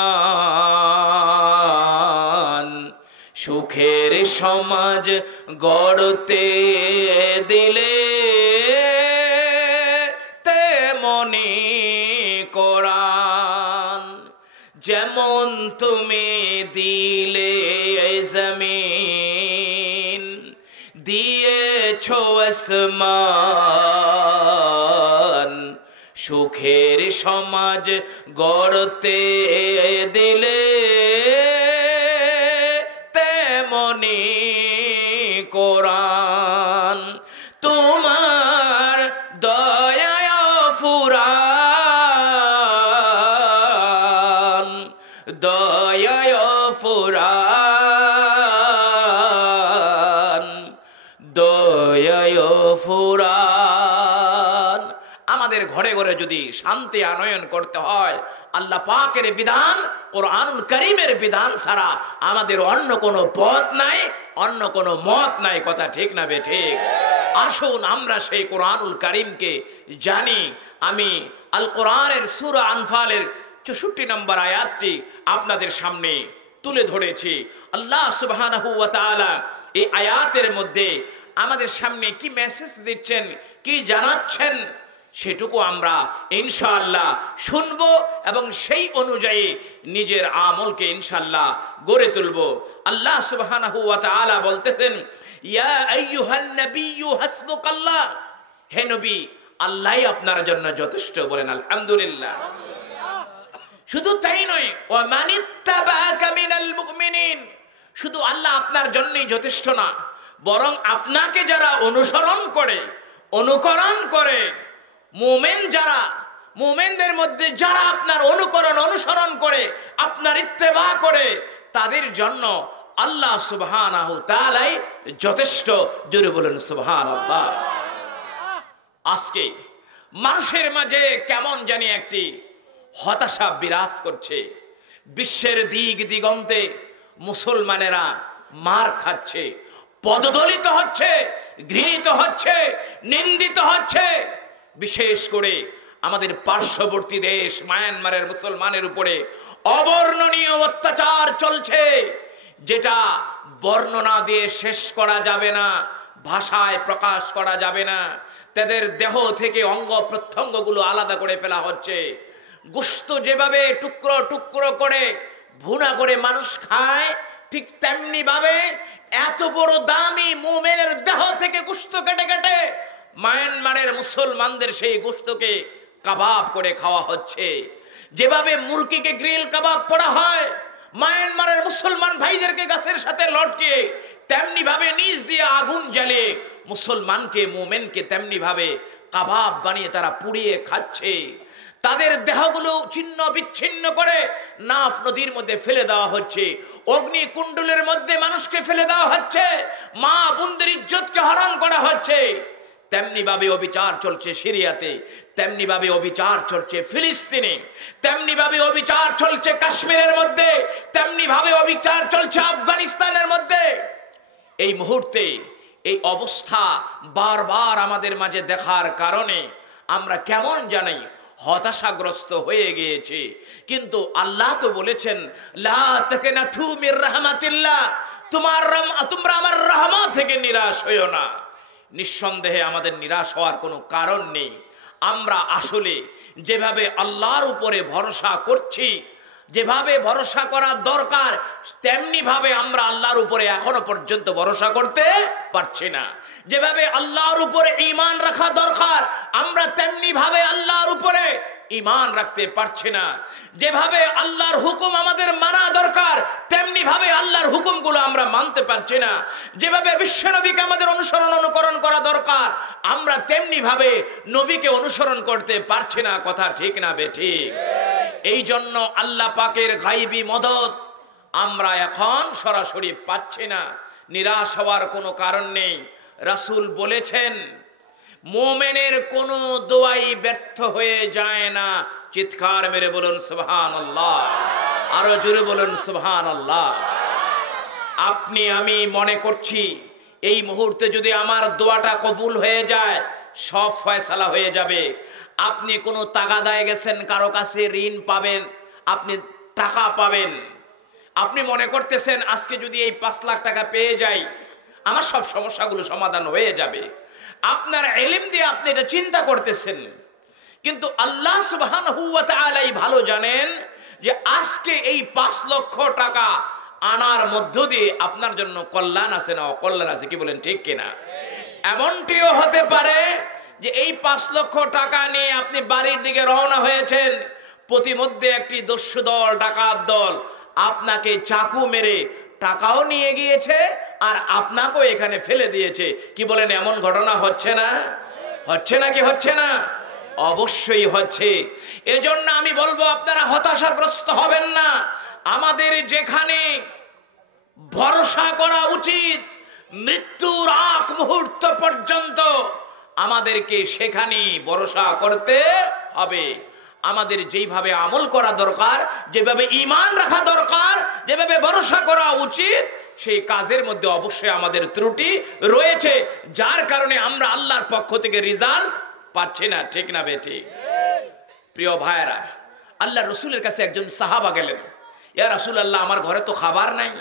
সুখের সমাজ গড়তে দিলে তেমনি কোরআন। যেমন তুমি দিলে জমিন, দিয়েছো আসমান, সুখের সমাজ গড়তে দিলে তেমনি কোরআন। তোমার দয়ায় ফুরান, দয়ায় ফুরান, দয়ায় ফুরান। আমাদের ঘরে ঘরে যদি শান্তি আনয়ন করতে হয়, আল্লাহ পাকের বিধান, কোরআনুল কারীমের বিধান ছাড়া আমাদের অন্য কোনো পথ নাই, অন্য কোনো মত নাই। কথা ঠিক না বেঠিক? আসুন আমরা সেই কোরআনুল কারীমকে জানি। আমি আল কোরআনের সূরা আনফালের 64 নম্বর আয়াতটি আপনাদের সামনে তুলে ধরেছি। আল্লাহ সুবহানাহু ওয়া তাআলা এই আয়াতের মধ্যে আমাদের সামনে কি মেসেজ দিচ্ছেন, কি জানাচ্ছেন, সেটুকু আমরা ইনশাআল্লাহ শুনবো এবং সেই অনুযায়ী নিজের আমলকে ইনশাআল্লাহ গড়ে তুলব। আল্লাহ সুবহানাহু ওয়া তাআলা বলতেছেন, ইয়া আইয়ুহান নাবিয়্যু হাসবুকাল্লাহ, হে নবী, আল্লাহই আপনার জন্য যথেষ্ট। বলেন আলহামদুলিল্লাহ। শুধু তাই নয়, ওয়া মানিত্তাবাআকা মিনাল মুমিনিন, শুধু আল্লাহ আপনার জন্যই যথেষ্ট না, বরং আপনাকে যারা অনুসরণ করে, অনুকরণ করে, মুমিন যারা, মুমিনদের মধ্যে যারা আপনার অনুকরণ অনুসরণ করে, আপনার ইত্তেবা করে, তাদের জন্য আল্লাহ সুবহানাহু তাআলাই যথেষ্ট। জোরে বলুন সুবহানাল্লাহ। আজকে মানুষের মাঝে কেমন জানি একটি হতাশা বিরাজ করছে। বিশ্বের দিক দিগন্তে মুসলমানেরা মার খাচ্ছে, পদদলিত হচ্ছে, ঘৃণিত হচ্ছে, নিন্দিত হচ্ছে। বিশেষ করে আমাদের পার্শ্ববর্তী দেশ মায়ানমারের মুসলমানের উপরে অবর্ণনীয় অত্যাচার চলছে, যেটা বর্ণনা দিয়ে শেষ করা যাবে না, ভাষায় প্রকাশ করা যাবে না। তাদের দেহ থেকে অঙ্গ প্রত্যঙ্গগুলো আলাদা করে ফেলা হচ্ছে। গোশত যেভাবে টুকরো টুকরো করে ভুনা করে মানুষ খায়, ঠিক তেমনি ভাবে এত বড় দামি মুমিনের দেহ থেকে গোশত কেটে কেটে মায়ানমারের মুসলমানদের সেই গোশতকে কাবাব করে খাওয়া হচ্ছে। যেভাবে মুরগিকে গ্রিল কাবাব করা হয় মায়ানমারের মুসলমান ভাইদেরকে গাছের সাথে লটকে, তেমনি ভাবে নিচ দিয়ে আগুন জ্বালিয়ে মুসলমানকে, মুমিনকে তেমনি ভাবে কাবাব বানিয়ে তারা পুড়িয়ে খাচ্ছে। তাদের দেহগুলো ছিন্ন বিচ্ছিন্ন করে নাফ নদীর মধ্যে ফেলে দেওয়া হচ্ছে, অগ্নি কুণ্ডলের মধ্যে মানুষকে ফেলে দেওয়া হচ্ছে, মা বোনদের ইজ্জতকে হরণ করা হচ্ছে। তেমনি ভাবে অবিচার চলছে সিরিয়াতে, তেমনি ভাবে অবিচার চলছে ফিলিস্তিনে, তেমনি ভাবে অবিচার চলছে কাশ্মীরের মধ্যে, তেমনি ভাবে অবিচার চলছে আফগানিস্তানের মধ্যে। এই মুহূর্তে এই অবস্থা বারবার আমাদের মাঝে দেখার কারণে আমরা কেমন জানি হতাশাগ্রস্ত হয়ে গিয়েছে। কিন্তু আল্লাহ তো বলেছেন, লা তাকনাতু মির রাহমাতিল্লাহ, তোমরা আমার রহমত থেকে নিরাশ হইও না। নিঃসন্দেহে আমাদের নিরাশ হওয়ার কোনো কারণ নেই। আমরা আসলে যেভাবে আল্লাহর উপরে ভরসা করছি, যেভাবে ভরসা করা দরকার, তেমনি ভাবে আমরা আল্লাহর উপরে এখনো পর্যন্ত ভরসা করতে পারছি না। যেভাবে আল্লাহর উপরে ঈমান রাখা দরকার, আমরা তেমনি ভাবে আল্লাহর উপরে ঈমান রাখতে পারছি না। যেভাবে আল্লাহর হুকুম আমাদের মানা দরকার, তেমনি ভাবে আল্লাহর হুকুমগুলো আমরা মানতে পারছি না। যেভাবে বিশ্বনবীকে আমাদের অনুকরণ করা দরকার, আমরা তেমনি ভাবে নবীকে অনুসরণ করতে পারছি না। কথা ঠিক না বেঠিক? এই জন্য আল্লাহ পাকের গায়বী মদদ আমরা এখন সরাসরি পাচ্ছি না। নিরাশ হওয়ার কোনো কারণ নেই। রাসূল বলেছেন, মুমিনের কোনো দোয়াই ব্যর্থ হয়ে যায় না। চিৎকার মেরে বলুন সুবহানাল্লাহ, আরো জোরে বলুন সুবহানাল্লাহ। আপনি আমি মনে করছি এই মুহূর্তে যদি আমার দোয়াটা কবুল হয়ে যায়, সব ফয়সালা হয়ে যাবে। আপনি কোনো তাগাদায় গেছেন, কারো কাছে ঋণ পাবেন, আপনি টাকা পাবেন। আপনি মনে করতেছেন আজকে যদি এই 5 লাখ টাকা পেয়ে যাই, আমার সব সমস্যাগুলো সমাধান হয়ে যাবে। আপনার ইলম দিয়ে আপনি এটা চিন্তা করতেছেন, কিন্তু আল্লাহ সুবহানাহু ওয়া তাআলাই ভালো জানেন যে আজকে এই 5 লক্ষ টাকা আনার মধ্য দিয়ে আপনার জন্য কল্যাণ আছে না অকল্যাণ আছে, কি বলেন ঠিক কিনা? এমনটিও হতে পারে যে এই 5 লক্ষ টাকা নিয়ে আপনি বাড়ির দিকে রওনা হয়েছেন, প্রতিমধ্যে একটি দস্যু দল, ডাকাত দল আপনাকে চাকু মেরে টাকাও নিয়ে গিয়েছে আর আপনাকেও এখানে ফেলে দিয়েছে। কি বলেন, এমন ঘটনা হচ্ছে না? হচ্ছে না কি হচ্ছে না? অবশ্যই হচ্ছে। এজন্য আমি বলবো আপনারা হতাশাগ্রস্ত হবেন না। আমাদের যেখানে ভরসা করা উচিত মৃত্যুর আগ মুহূর্ত পর্যন্ত, আমাদেরকে সেখানেই ভরসা করতে হবে। আমাদের যেইভাবে আমল করা দরকার, যেভাবে ঈমান রাখা দরকার, যেভাবে ভরসা করা উচিত, সেই কাজের মধ্যে অবশ্যই আমাদের ত্রুটি রয়েছে, যার কারণে আমরা আল্লাহর পক্ষ থেকে রেজাল্ট পাচ্ছি না। ঠিক না বেঠিক? প্রিয় ভাইরা, আল্লাহ রসুলের কাছে একজন সাহাবা গেলেন, ইয়া রাসূলুল্লাহ, আমার ঘরে তো খাবার নাই।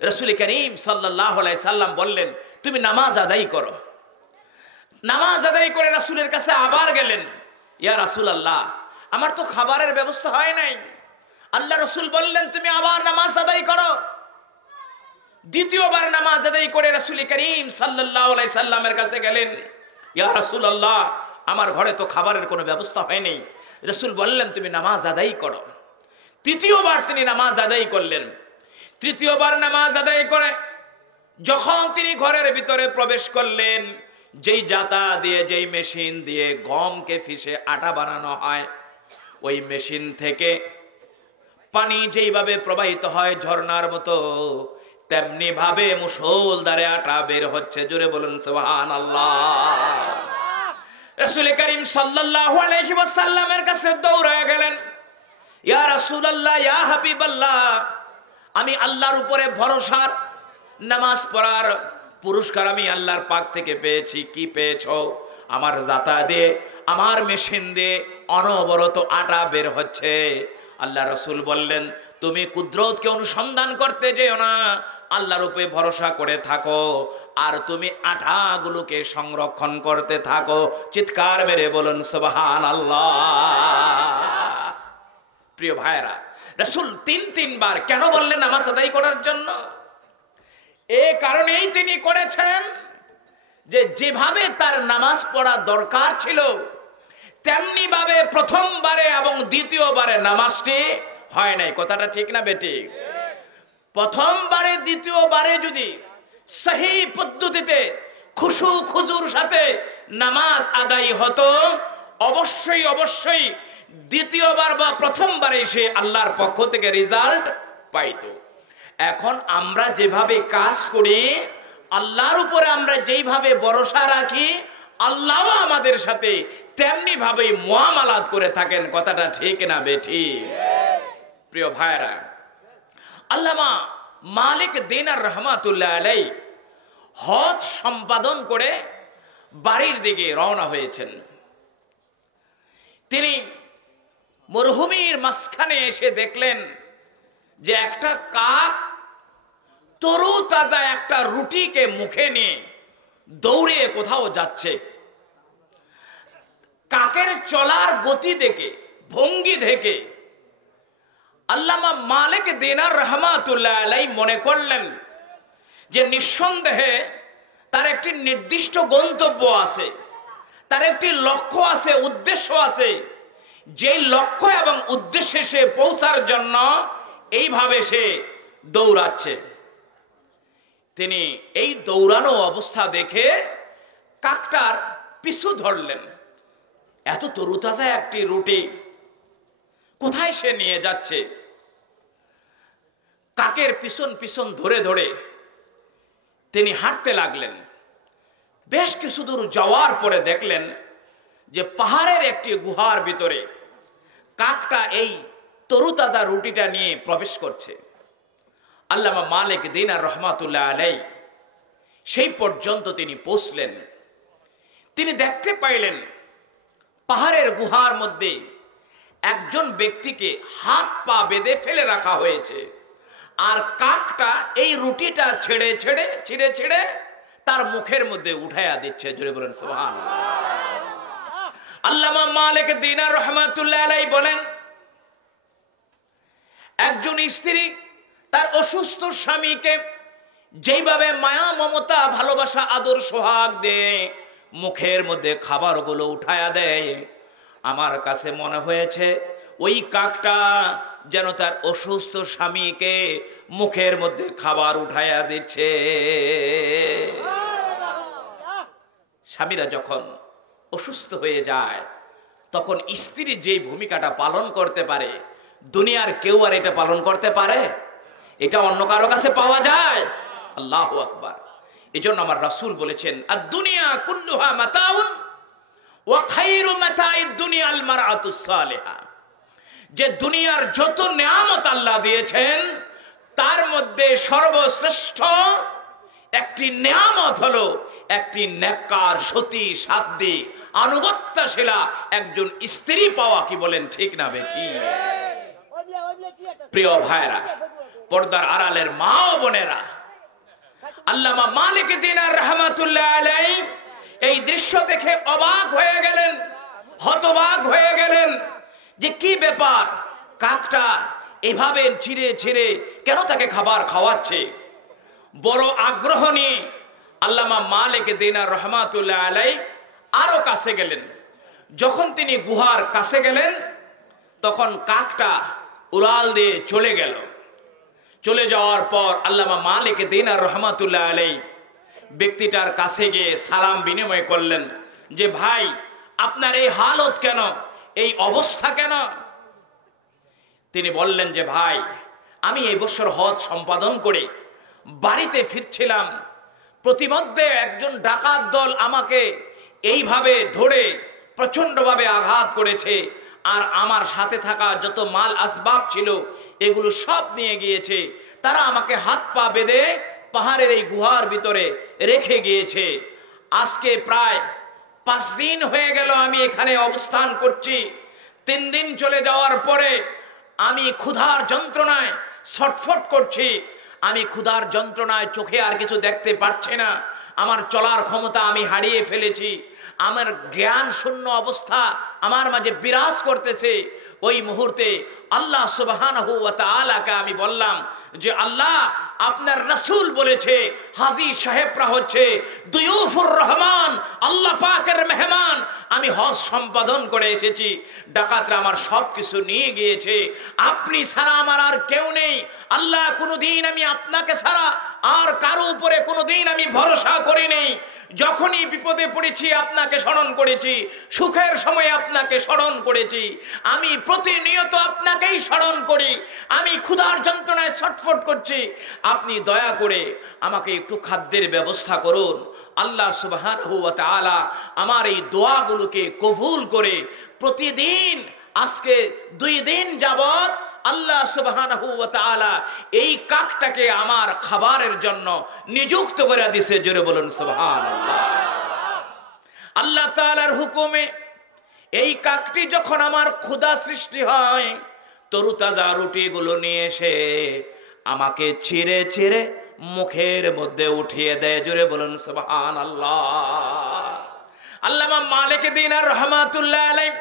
রাসূল করিম সাল্লাল্লাহু আলাইহি সাল্লাম বললেন, তুমি নামাজ আদায় করো। নামাজ আদায় করে রাসূলের কাছে আবার গেলেন, ইয়া রাসূলুল্লাহ, আমার তো খাবারের ব্যবস্থা হয় নাই। আল্লাহ রসুল বললেন, তুমি আবার নামাজ আদায় করো। দ্বিতীয়বার নামাজ আদায় করে রাসূল করিম সাল্লাল্লাহু আলাইহি সাল্লামের কাছে গেলেন, ইয়া রাসূলুল্লাহ, আমার ঘরে তো খাবারের কোনো ব্যবস্থা হয়নি। রাসূল বললেন, তুমি নামাজ আদায় করো। তৃতীয়বার তিনি নামাজ আদায় করলেন। তৃতীয়বার নামাজ আদায় করে যখন তিনি ঘরের ভিতরে প্রবেশ করলেন, যেই জাতা দিয়ে, যেই মেশিন দিয়ে গমকে ফিসে আটা বানানো হয়, ওই মেশিন থেকে পানি যেইভাবে প্রবাহিত হয় ঝর্ণার মতো, তেমনি ভাবে মুষলধারে আটা বের হচ্ছে। জোরে বলুন সুবহানাল্লাহ। রাসূল করিম সাল্লাল্লাহু আলাইহি ওয়াসাল্লামের কাছে দৌড়ায় গেলেন, ইয়া রাসূলুল্লাহ, ইয়া হাবিবাল্লাহ, আমি আল্লাহর উপরে ভরসার নামাজ পড়ার পুরস্কার আমি আল্লাহর পাক থেকে পেয়েছি। কি পেয়েছো? আমার জাতা দিয়ে, আমার মেশিন দিয়ে অনবরত আটা বের হচ্ছে। আল্লাহ রসুল বললেন, তুমি কুদরতকে অনুসন্ধান করতে যেও না, আল্লাহর উপরে ভরসা করে থাকো, আর তুমি আটাগুলোকে সংরক্ষণ করতে থাকো। চিৎকার মেরে বলুন সুবহানাল্লাহ। প্রিয় ভাইরা, রাসূল 3 বার কেন বললেন নামাজ আদায় করার জন্য? এই কারণেই তিনি করেছেন যে যেভাবে তার নামাজ পড়া দরকার ছিল, তেমনি ভাবে প্রথমবারে এবং দ্বিতীয়বারে নামাজটি হয় নাই। কথাটা ঠিক না বেঠিক? প্রথমবারে দ্বিতীয়বারে যদি সহি পদ্ধতিতে খুশু খুজুর সাথে নামাজ আদায় হতো, অবশ্যই অবশ্যই দ্বিতীয়বার বা প্রথমবারে সে আল্লাহর পক্ষ থেকে রেজাল্ট পাইতো। এখন আমরা যেভাবে কাজ করি, আল্লাহর উপরে আমরা যেইভাবে ভরসা রাখি, আল্লাহ আমাদের সাথে তেমনি ভাবে মুআমালাত করে থাকেন। কথাটা ঠিক না বেঠিক? প্রিয় ভাইরা, আল্লামা মালিক দিনার রহমাতুল্লাহ আলাইহি হজ সম্পাদন করে বাড়ির দিকে রওনা হয়েছেন। তিনি মরুভূমির মাঝখানে এসে দেখলেন যে একটা কাক তরু তাজা একটা রুটিকে মুখে নিয়ে দৌড়ে কোথাও যাচ্ছে। কাকের চলার গতি দেখে, ভঙ্গি দেখে আল্লামা মালিক দিনার রহমাতুল্লাহ আলাইহি মনে করলেন যে নিঃসন্দেহে তার একটি নির্দিষ্ট গন্তব্য আছে, তার একটি লক্ষ্য আছে, উদ্দেশ্য আছে। যেই লক্ষ্য এবং উদ্দেশ্যে সে পৌঁছার জন্য এইভাবে সে দৌড়াচ্ছে। তিনি এই দৌড়ানো অবস্থা দেখে কাকটার পিছু ধরলেন। এত তরুতাজা একটি রুটি কোথায় সে নিয়ে যাচ্ছে? কাকের পিছন পিছন ধরে ধরে তিনি হাঁটতে লাগলেন। বেশ কিছু দূর যাওয়ার পরে দেখলেন যে পাহাড়ের একটি গুহার ভিতরে কাকটা এই তরুতাজা রুটিটা নিয়ে প্রবেশ করছে। আল্লামা মালিক দিনার রহমাতুল্লাহ আলাইহি সেই পর্যন্ত তিনি পৌঁছলেন। তিনি দেখতে পাইলেন পাহাড়ের গুহার মধ্যে একজন ব্যক্তিকে হাত পা বেঁধে ফেলে রাখা হয়েছে, আর কাকটা এই রুটিটা ছেড়ে ছেড়ে ছিঁড়ে ছিঁড়ে তার মুখের মধ্যে উঠাইয়া দিচ্ছে। জোরে বলেন সুবহানাল্লাহ। আল্লামা মালিক দিনার রহমাতুল্লাহ আলাইহি বলেন, একজন স্ত্রী তার অসুস্থ স্বামীকে যেইভাবে মায়া মমতা ভালোবাসা আদর সোহাগ দিয়ে মুখের মধ্যে খাবারগুলো উঠায়া দেয়, আমার কাছে মনে হয়েছে ওই কাকটা যেন তার অসুস্থ স্বামীকে মুখের মধ্যে খাবার উঠায়া দিচ্ছে। স্বামীরা যখন অসুস্থ হয়ে যায় তখন স্ত্রী যে ভূমিকাটা পালন করতে পারে দুনিয়ার কেউ আর এটা পালন করতে পারে? এটা অন্য কারো কাছে পাওয়া যায়? আল্লাহু আকবার। এজন্য আমার রাসূল বলেছেন, আদ-দুনিয়া কুল্লুহা মাতাউন ওয়া খায়রু মাতাইদ দুনিয়া আল মারআতুস সালিহা। যে দুনিয়ার যত নিয়ামত আল্লাহ দিয়েছেন তার মধ্যে সর্বশ্রেষ্ঠ একটি নিয়ামত হলো একটি নেককার সতী সাধ্বী আনুগত্যশীলা একজন স্ত্রী পাওয়া। কি বলেন ঠিক না বেটি? প্রিয় ভাইরা, পর্দার আড়ালের মা ও বোনেরা, আল্লামা মালিক দিনার রহমাতুল্লাহ আলাইহি এই দৃশ্য দেখে অবাক হয়ে গেলেন, হতবাক হয়ে গেলেন যে কি ব্যাপার, কাকটা এভাবে ছিঁড়ে ছিঁড়ে কেন তাকে খাবার খাওয়াচ্ছে। বড় আগ্রহ নিয়ে আল্লামা মালিক দিনার রহমাতুল্লাহ আলাইহি আরো কাছে গেলেন। যখন তিনি গুহার কাছে গেলেন তখন কাকটা উড়াল দিয়ে চলে গেল। চলে যাওয়ার পর আল্লামা মালিক দিনার রহমাতুল্লাহ আলাইহি ব্যক্তিটার কাছে গিয়ে সালাম বিনিময় করলেন যে ভাই, আপনার এই হালত কেন, এই অবস্থা কেন? তিনি বললেন যে ভাই, আমি এই বছর হজ সম্পাদন করে বাড়িতে ফিরছিলাম, প্রতিমধ্যে একজন ডাকাত দল আমাকে এইভাবে ধরে প্রচন্ডভাবে আঘাত করেছে, আর আমার সাথে থাকা যত মাল আসবাব ছিল এগুলো সব নিয়ে গিয়েছে। তারা আমাকে হাত পা বেঁধে পাহাড়ের এই গুহার ভিতরে রেখে গিয়েছে। আজকে প্রায় 5 দিন হয়ে গেল আমি এখানে অবস্থান করছি। 3 দিন চলে যাওয়ার পরে আমি ক্ষুধার যন্ত্রণায় ছটফট করছি। আমি ক্ষুধার যন্ত্রণায় চোখে আর কিছু দেখতে পাচ্ছি না। আমার চলার ক্ষমতা আমি হারিয়ে ফেলেছি। আমার জ্ঞান শূন্য অবস্থা আমার মাঝে বিরাজ করতেছে। ওই মুহূর্তে আল্লাহ সুবহানাহু ওয়া তাআলাকে আমি বললাম যে আল্লাহ, আপনার রাসূল বলেছে হাজী সাহেবরা হচ্ছে দুয়ুফুর রহমান, আল্লাহ পাকের মেহমান। আমি হজ সম্পাদন করে এসেছি, ডাকাতরা আমার সবকিছু নিয়ে গিয়েছে। আপনি ছাড়া আমার আর কেউ নেই আল্লাহ। কোনোদিন আমি আপনাকে ছাড়া আর কারো উপরে কোনোদিন আমি ভরসা করি নেই। যখনই বিপদে পড়েছি আপনাকে স্মরণ করেছি, সুখের সময় আপনাকে স্মরণ করেছি। আমি প্রতিনিয়ত আপনাকেই স্মরণ করি। আমি ক্ষুধার যন্ত্রণায় ছটফট করছি, আপনি দয়া করে আমাকে একটু খাদ্যের ব্যবস্থা করুন। আল্লাহ সুবহানাহু ওয়া তাআলা আমার এই দোয়াগুলোকে কবুল করে প্রতিদিন আজকে 2 দিন যাবত আল্লাহ সুবহানাহু ওয়া তাআলা এই কাকটাকে আমার খাবারের জন্য নিযুক্ত করে দিয়েছে। জোরে বলুন সুবহানাল্লাহ। আল্লাহ তাআলার হুকুমে এই কাকটি যখন আমার ক্ষুধা সৃষ্টি হয়, তরুতাজা রুটিগুলো নিয়ে এসে আমাকে ছিঁড়ে ছিঁড়ে মুখের মধ্যে উঠিয়ে দেয়। জোরে বলুন সুবহানাল্লাহ। আল্লামা মালিক দিনার রহমাতুল্লাহ আলাইহি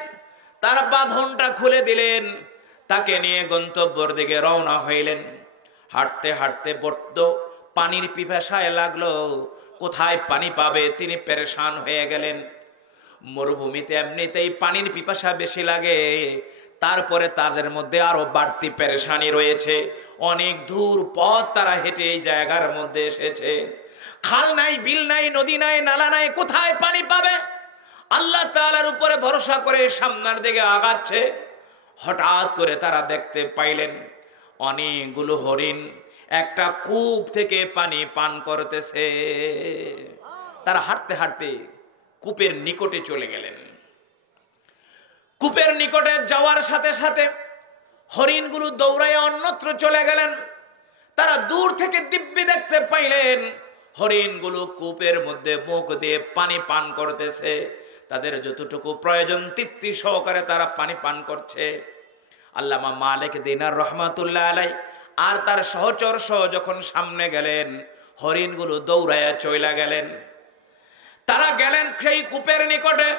তার বাঁধনটা খুলে দিলেন, তাকে নিয়ে গন্তব্যের দিকে রওনা হইলেন। হাঁটতে হাঁটতে বড্ড পানির পিপাসায় লাগলো, কোথায় পানি পাবে তিনি পেরেশান হয়ে গেলেন। মরুভূমিতে এমনিতেই পানির পিপাসা বেশি লাগে, তারপরে তাদের মধ্যে আরো বাড়তি পেরেশানি রয়েছে। অনেক দূর পথ তারা হেঁটে এই জায়গার মধ্যে এসেছে। খাল নাই, বিল নাই, নদী নাই, নালা নাই, কোথায় পানি পাবে? আল্লাহ তাআলার উপরে ভরসা করে সামনের দিকে আগাচ্ছে। হঠাৎ করে তারা দেখতে পাইলেন অনেকগুলো হরিণ একটা কূপ থেকে পানি পান করতেছে। তারা হাঁটতে হাঁটতে কূপের নিকটে চলে গেলেন। কূপের নিকটে যাওয়ার সাথে সাথে হরিণগুলো দৌড়ায় অন্যত্র চলে গেলেন। তারা দূর থেকে দিব্যি দেখতে পাইলেন হরিণগুলো কূপের মধ্যে মুখ দিয়ে পানি পান করতেছে। তাদের যতটুকু প্রয়োজন তৃপ্তি সহকারে তারা পানি পান করছে। আল্লামা মালিক দিনার রহমাতুল্লাহ আলাইহি আর তার সহচর সহ যখন সামনে গেলেন, হরিণগুলো দৌড়ায়া চইলা গেলেন। তারা গেলেন সেই কূপের নিকটে।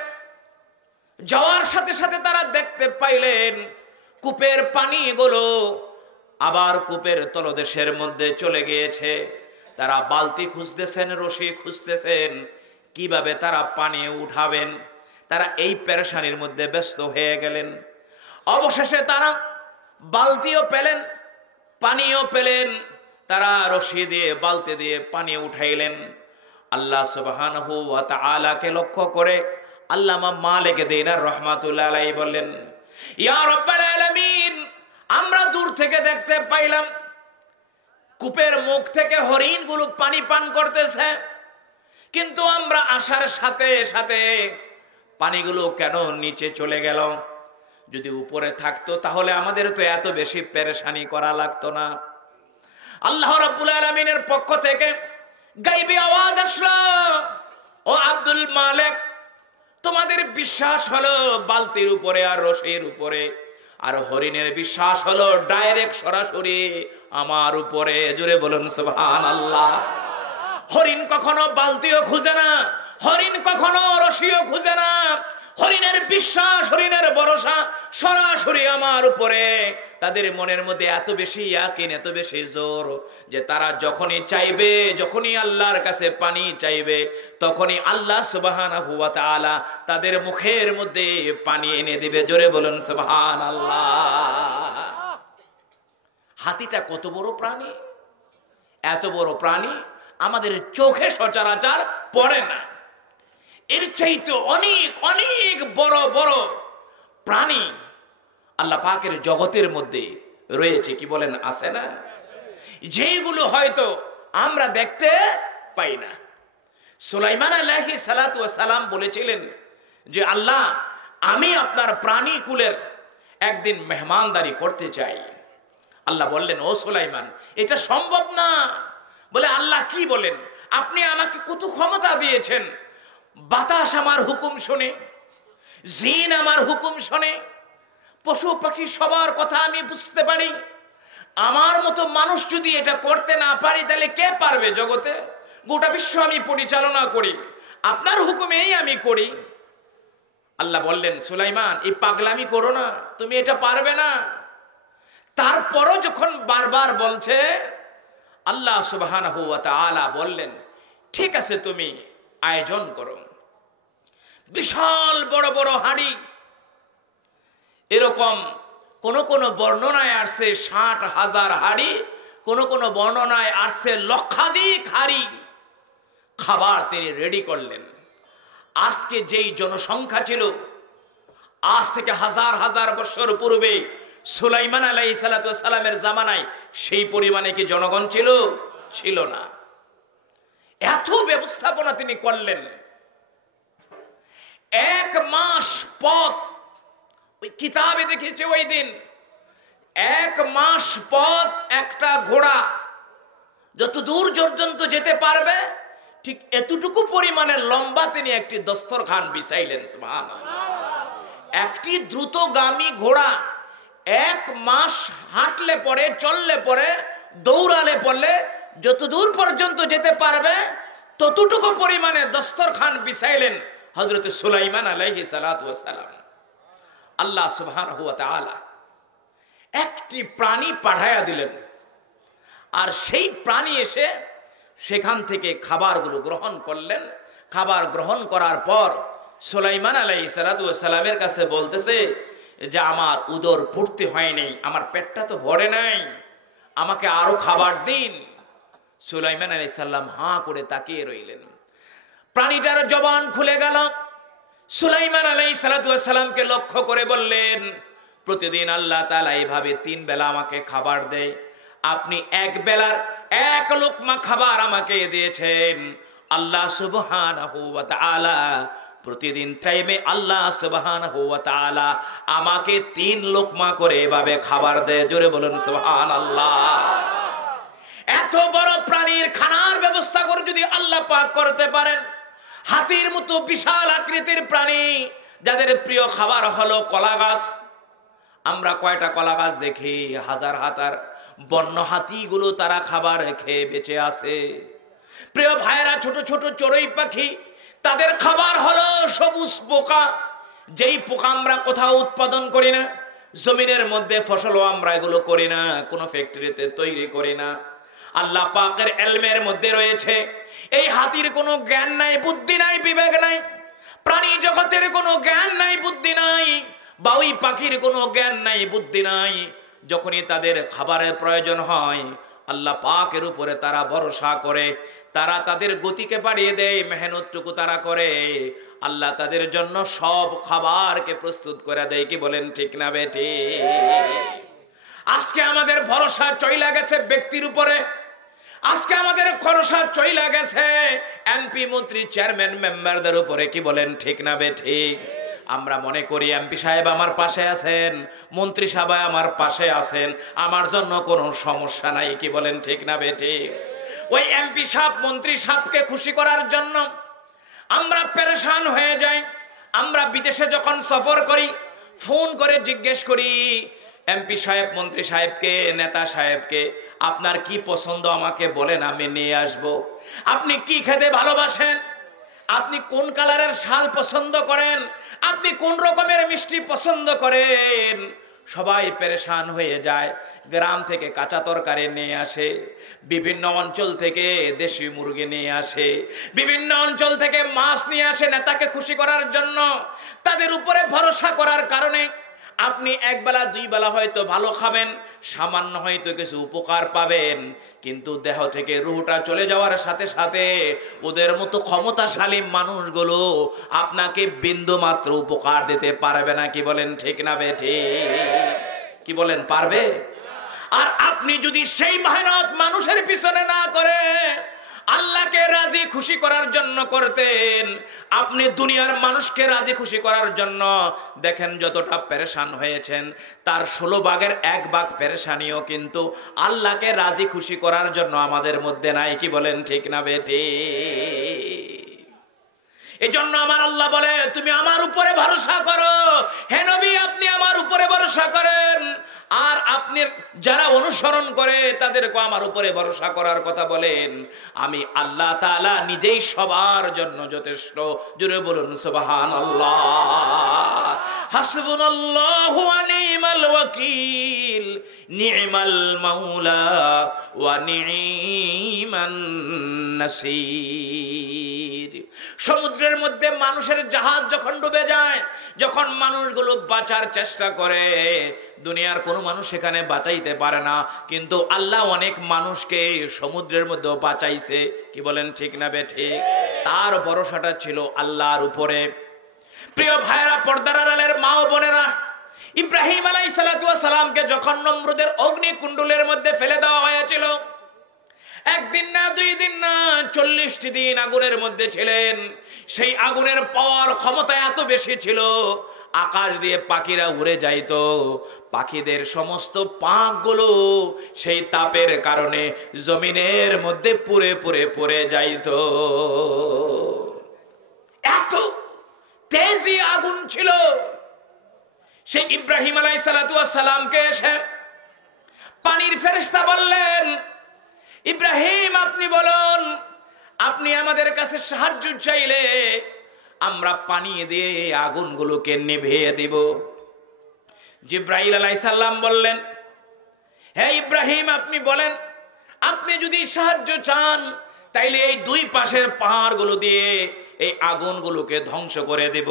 যাওয়ার সাথে সাথে তারা দেখতে পাইলেন কূপের পানিগুলো আবার কূপের তলদেশের মধ্যে চলে গিয়েছে। তারা বালতি খুঁজতেছেন, রশি খুঁজতেছেন, কিভাবে তারা পানি উঠাবেন। তারা এই পেরেশানির মধ্যে ব্যস্ত হয়ে গেলেন। অবশেষে তারা বালতিও পেলেন, পানিও পেলেন। তারা রশি দিয়ে বালতি দিয়ে পানি উঠাইলেন। আল্লাহ সুবহানাহু ওয়া তাআলাকে লক্ষ্য করে আল্লামা মালিক দিনার রহমাতুল্লাহ আলাইহি বললেন, ইয়া রাব্বাল আলামিন, আমরা দূর থেকে দেখতে পাইলাম কূপের মুখ থেকে হরিণগুলো পানি পান করতেছে, কিন্তু আমরা আসার সাথে সাথে পানিগুলো কেন নিচে চলে গেল? যদি উপরে থাকতো তাহলে আমাদের তো এত বেশি পেরেশানি করা লাগতো না। আল্লাহ রাব্বুল আলামিনের পক্ষ থেকে গায়বী আওয়াজ আসলো, ও আব্দুল মালিক, তোমাদের বিশ্বাস হলো বালতির উপরে আর রশির উপরে, আর হরিণের বিশ্বাস হলো ডাইরেক্ট সরাসরি আমার উপরে। জোরে বলুন সুবহানাল্লাহ। হরিণ কখনো বালতিও খুঁজে না, হরিণ কখনো রশিও খুঁজে না। হরিণের বিশ্বাস, হরিণের ভরসা সরাসরি আমার উপরে। তাদের মনের মধ্যে এত বেশি ইয়াকিন, এত বেশি জোর যে তারা যখনই চাইবে, যখনই আল্লাহর কাছে পানি চাইবে, তখনই আল্লাহ সুবহানাহু ওয়া তাআলা তাদের মুখের মধ্যে পানি এনে দিবে। জোরে বলুন সুবহানাল্লাহ। হাতিটা কত বড় প্রাণী! এত বড় প্রাণী আমাদের চোখে সচরাচর পড়ে না। এর চাইতে অনেক অনেক বড় বড় প্রাণী আল্লাহ পাকের জগতের মধ্যে রয়েছে। কি বলেন, আছে না? যেগুলো হয়তো আমরা দেখতে পাই না। সুলাইমান আলাইহিস সালাতু ওয়াস সালাম বলেছিলেন যে আল্লাহ, আমি আপনার প্রাণী কুলের একদিন মেহমানদারি করতে চাই। আল্লাহ বললেন, ও সুলাইমান, এটা সম্ভব না। বলে, আল্লাহ কি বলেন? আপনি আমাকে কত ক্ষমতা দিয়েছেন। বাতাস আমার হুকুম শোনে, জিন আমার হুকুম শোনে, পশু পাখি সবার কথা আমি বুঝতে পারি। আমার মতো মানুষ যদি এটা করতে না পারি, তাহলে কে পারবে জগতে? গোটা বিশ্ব আমি পরিচালনা করি, আপনার হুকুমেই আমি করি। আল্লাহ বললেন, সুলাইমান, এই পাগলামি করো না, তুমি এটা পারবে না। তারপরও যখন বারবার বলছে, আল্লাহ সুবহানাহু ওয়া তাআলা বললেন, ঠিক আছে, তুমি আয়োজন করো। বিশাল বড় বড় হাঁড়ি, এরকম কোন কোন বর্ণনায় আসছে 60,000 হাঁড়ি, কোন কোন বর্ণনায় আসছে লক্ষাধিক হাঁড়ি খাবার তিনি রেডি করলেন। আজকে যেই জনসংখ্যা ছিল, আজ থেকে হাজার হাজার বছর পূর্বে সুলাইমান আলাইহিস সালাতু ওয়াস সালামের জামানায় সেই পরিমাণে কি জনগণ ছিল? ছিল না। এত ব্যবস্থাপনা তিনি করলেন। 1 মাস পথ, ওই কিতাবে দেখেছে ওই দিন 1 মাস পথ একটা ঘোড়া যত দূর পর্যন্ত যেতে পারবে, ঠিক এতটুকু পরিমাণের লম্বা তিনি একটি দস্তরখান বিছাইলেন। সুবহানাল্লাহ। একটি দ্রুতগামী ঘোড়া 1 মাস হাঁটলে পরে, চললে পরে, দৌড়ালে পড়লে যতদূর পর্যন্ত যেতে পারবে ততটুকু পরিমাণে দস্তরখান বিছাইলেন হযরত সুলাইমান আলাইহিস সালাতু ওয়াস সালাম। আল্লাহ সুবহানাহু ওয়া তাআলা একটি প্রাণী পাঠায়া দিলেন, আর সেই প্রাণী এসে সেখান থেকে খাবারগুলো গ্রহণ করলেন। খাবার গ্রহণ করার পর সুলাইমান আলাইহিস সালাতু ওয়াস সালামের কাছে বলতেছে যে আমার উদর পূর্তি হয়নি, আমার পেটটা তো ভরে নাই, আমাকে আরো খাবার দিন। সুলাইমান আলাইহিস সালাম হাঁ করে তাকিয়ে রইলেন। প্রাণীটার জবান খুলে গেল। সুলাইমান আলাইহিস সালাতু ওয়াস সালামকে লক্ষ্য করে বললেন, প্রতিদিন আল্লাহ তাআলা এইভাবে 3 বেলা আমাকে খাবার দেয়, আপনি এক বেলার এক লোকমা খাবার আমাকে দিয়েছেন। আল্লাহ সুবহানাহু ওয়া তাআলা প্রতিদিন টাইমে আল্লাহ সুবহানাহু ওয়া তাআলা আমাকে 3 লোকমা করে এভাবে খাবার দেয়। জোরে বলুন সুবহানাল্লাহ। এত বড় প্রাণীর খানার ব্যবস্থা করে যদি আল্লাহ পাক করতে পারেন, হাতির মতো বিশাল আকৃতির প্রাণী যাদের প্রিয় খাবার হলো কলা গাছ, আমরা কয়টা কলা গাছ দেখি, হাজার হাজার বন্য হাতিগুলো তারা খাবার খেয়ে বেঁচে আছে। প্রিয় ভাইরা, ছোট ছোট চড়ুই পাখি, তাদের খাবার হলো সবুজ পোকা। যেই পোকা আমরা কোথাও উৎপাদন করি না, জমিনের মধ্যে ফসলও আমরা এগুলো করি না, কোনো ফ্যাক্টরিতে তৈরি করি না। আল্লাহ পাকের ইলমের মধ্যে রয়েছে এই হাতির কোনো জ্ঞান নাই, বুদ্ধি নাই, বিবেক নাই, প্রাণী জগতের কোনো জ্ঞান নাই, বুদ্ধি নাই, বা ওই পাখির কোনো জ্ঞান নাই, বুদ্ধি নাই। যখনই তাদের খাবারের প্রয়োজন হয় আল্লাহ পাকের উপরে তারা ভরসা করে, তারা তাদের গতিকে বাড়িয়ে দেয়, মেহনতটুকু তারা করে, আল্লাহ তাদের জন্য সব খাবারকে প্রস্তুত করে দেয়। কি বলেন ঠিক না বেটি? আজকে আমাদের ভরসা চইলা গেছে ব্যক্তির উপরে, আজকে আমাদের ভরসা চইলা গেছে এমপি মন্ত্রী চেয়ারম্যান মেম্বারদের উপরে। কি বলেন ঠিক না বেটি? আমরা মনে করি এমপি সাহেব আমার পাশে আছেন, মন্ত্রী সাহেব আমার পাশে আছেন, আমার জন্য কোনো সমস্যা নাই। কি বলেন ঠিক না বেটি? ওই এমপি সাহেব মন্ত্রী সাহেবকে খুশি করার জন্য আমরা পেরেশান হয়ে যাই। আমরা বিদেশে যখন সফর করি ফোন করে জিজ্ঞেস করি এমপি সাহেব, মন্ত্রী সাহেবকে, নেতা সাহেবকে, আপনার কি পছন্দ আমাকে বলেন, আমি নিয়ে আসব। আপনি কি খেতে ভালোবাসেন, আপনি কোন কালারের শাল পছন্দ করেন, আপনি কোন রকমের মিষ্টি পছন্দ করেন। সবাই পেরেশান হয়ে যায়। গ্রাম থেকে কাঁচা তরকারি নিয়ে আসে, বিভিন্ন অঞ্চল থেকে দেশি মুরগি নিয়ে আসে, বিভিন্ন অঞ্চল থেকে মাছ নিয়ে আসে নেতাকে খুশি করার জন্য। তাদের উপরে ভরসা করার কারণে আপনি এক বেলা দুই বেলা হয়তো ভালো খাবেন, সামান্য হয়তো কিছু উপকার পাবেন, কিন্তু দেহ থেকে রুহটা চলে যাওয়ার সাথে সাথে ওদের মতো ক্ষমতাশালী মানুষগুলো আপনাকে বিন্দু মাত্র উপকার দিতে পারবে না। কি বলেন ঠিক না বেঠি? কি বলেন, পারবে? আর আপনি যদি সেই মেহনত মানুষের পিছনে না করে আল্লাহকে রাজি খুশি করার জন্য করতেন, আপনি দুনিয়ার মানুষকে রাজি খুশি করার জন্য দেখেন যতটা পেরেশান হয়েছেন, তার 16 ভাগের 1 ভাগ পেরেশানিও কিন্তু আল্লাহকে রাজি খুশি করার জন্য আমাদের মধ্যে নাই। কি বলেন ঠিক না বেটি? এই জন্য আমার আল্লাহ বলে, তুমি আমার উপরে ভরসা করো। হে নবী, আপনি আমার উপরে ভরসা করেন, আর আপনি যারা অনুসরণ করে তাদেরকে আমার উপরে ভরসা করার কথা বলেন। আমি আল্লাহ তাআলা নিজেই সবার জন্য যথেষ্ট। জোরে বলুন সুবহানাল্লাহ। হাসবুনাল্লাহু ওয়া নি'মাল ওয়াকিল, নি'মাল মাওলা ওয়া নি'মান নাসির। সমুদ্রের মধ্যে মানুষের জাহাজ যখন ডুবে যায়, যখন মানুষগুলো বাঁচার চেষ্টা করে, দুনিয়ার কোনো মানুষ সেখানে বাঁচাইতে পারে না, কিন্তু আল্লাহ অনেক মানুষকে সমুদ্রের মধ্যে বাঁচাইছে। কি বলেন ঠিক না বেঠিক? তার ভরসাটা ছিল আল্লাহর উপরে। প্রিয় ভাইরা, পর্দার আড়ালের মা ও বোনেরা, ইব্রাহিম আলাইহিস সালাতু ওয়াস সালামকে যখন নমরুদের অগ্নিকুণ্ডলের মধ্যে ফেলে দেওয়া হয়েছিল, একদিন না, 2 দিন না, 40টি দিন আগুনের মধ্যে ছিলেন। সেই আগুনের পাওয়ার ক্ষমতা এত বেশি ছিল, আকাশ দিয়ে পাখিরা উড়ে যাইতো, পাখিদের সমস্ত পাখগুলো সেই তাপের কারণে জমিনের মধ্যে পুড়ে পুড়ে পড়ে যাইতো। এত তেজি আগুন ছিল। সেই ইব্রাহিম আলাইহিস সালাতু ওয়াস সালামকে এসে পানির ফেরেশতা বললেন, ইব্রাহিম আপনি বলুন, আপনি আমাদের কাছে সাহায্য চাইলে আমরা পানি দিয়ে আগুনগুলোকে নিভিয়ে দিব। জিব্রাইল আলাইহিস সালাম বললেন, হে ইব্রাহিম আপনি বলেন, আপনি যদি সাহায্য চান তাইলে এই দুই পাশের পাহাড়গুলো দিয়ে এই আগুনগুলোকে ধ্বংস করে দেব।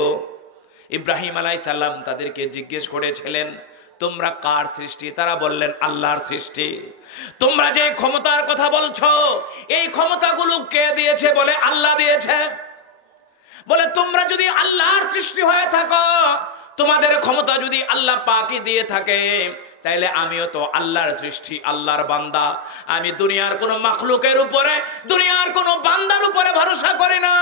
ইব্রাহিম আলাইহিস সালাম তাদেরকে জিজ্ঞেস করেছিলেন, তোমরা কার সৃষ্টি? তারা বললেন, আল্লাহর সৃষ্টি। তোমরা যে ক্ষমতার কথা বলছো, এই ক্ষমতাগুলো কে দিয়েছে? বলে আল্লাহ দিয়েছে। বলে তোমরা যদি আল্লাহর সৃষ্টি হয়ে থাকো, তোমাদের ক্ষমতা যদি আল্লাহ পাকই দিয়ে থাকে, তাইলে আমিও তো আল্লাহর সৃষ্টি, আল্লাহর বান্দা। আমি দুনিয়ার কোনো মাখলুকের উপরে, দুনিয়ার কোনো বান্দার উপরে ভরসা করি না।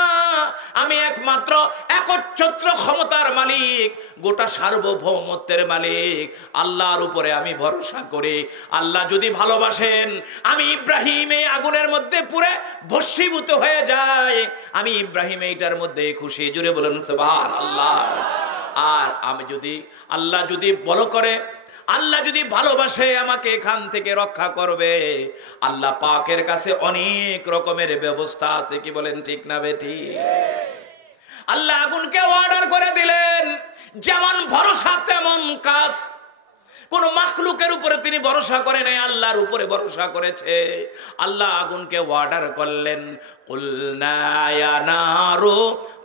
আমি একমাত্র একচ্ছত্র ক্ষমতার মালিক, গোটা সার্বভৌমত্বের মালিক আল্লাহর উপরে আমি ভরসা করি। আল্লাহ যদি ভালোবাসেন, আমি ইব্রাহিম এই আগুনের মধ্যে পুরে ভস্মীভূত হয়ে যায়, আমি ইব্রাহিম এইটার মধ্যে খুশি। জুড়ে বলুন সুবহানাল্লাহ। আর আমি যদি, আল্লাহ যদি বল করে, আল্লাহ যদি ভালোবাসে, আমাকে এখান থেকে রক্ষা করবে। আল্লাহ পাকের কাছে অনেক রকমের ব্যবস্থা আছে। কি বলেন, ঠিক না বেঠি? আল্লাহ আগুনকে অর্ডার করে দিলেন, যেমন ভরসা তেমন কাজ। কোন মাখলুকের উপরে তিনি ভরসা করে নাই, আল্লাহর উপরে ভরসা করেছে। আল্লাহ আগুনকে অর্ডার করলেন, কুলনা ইয়া নারু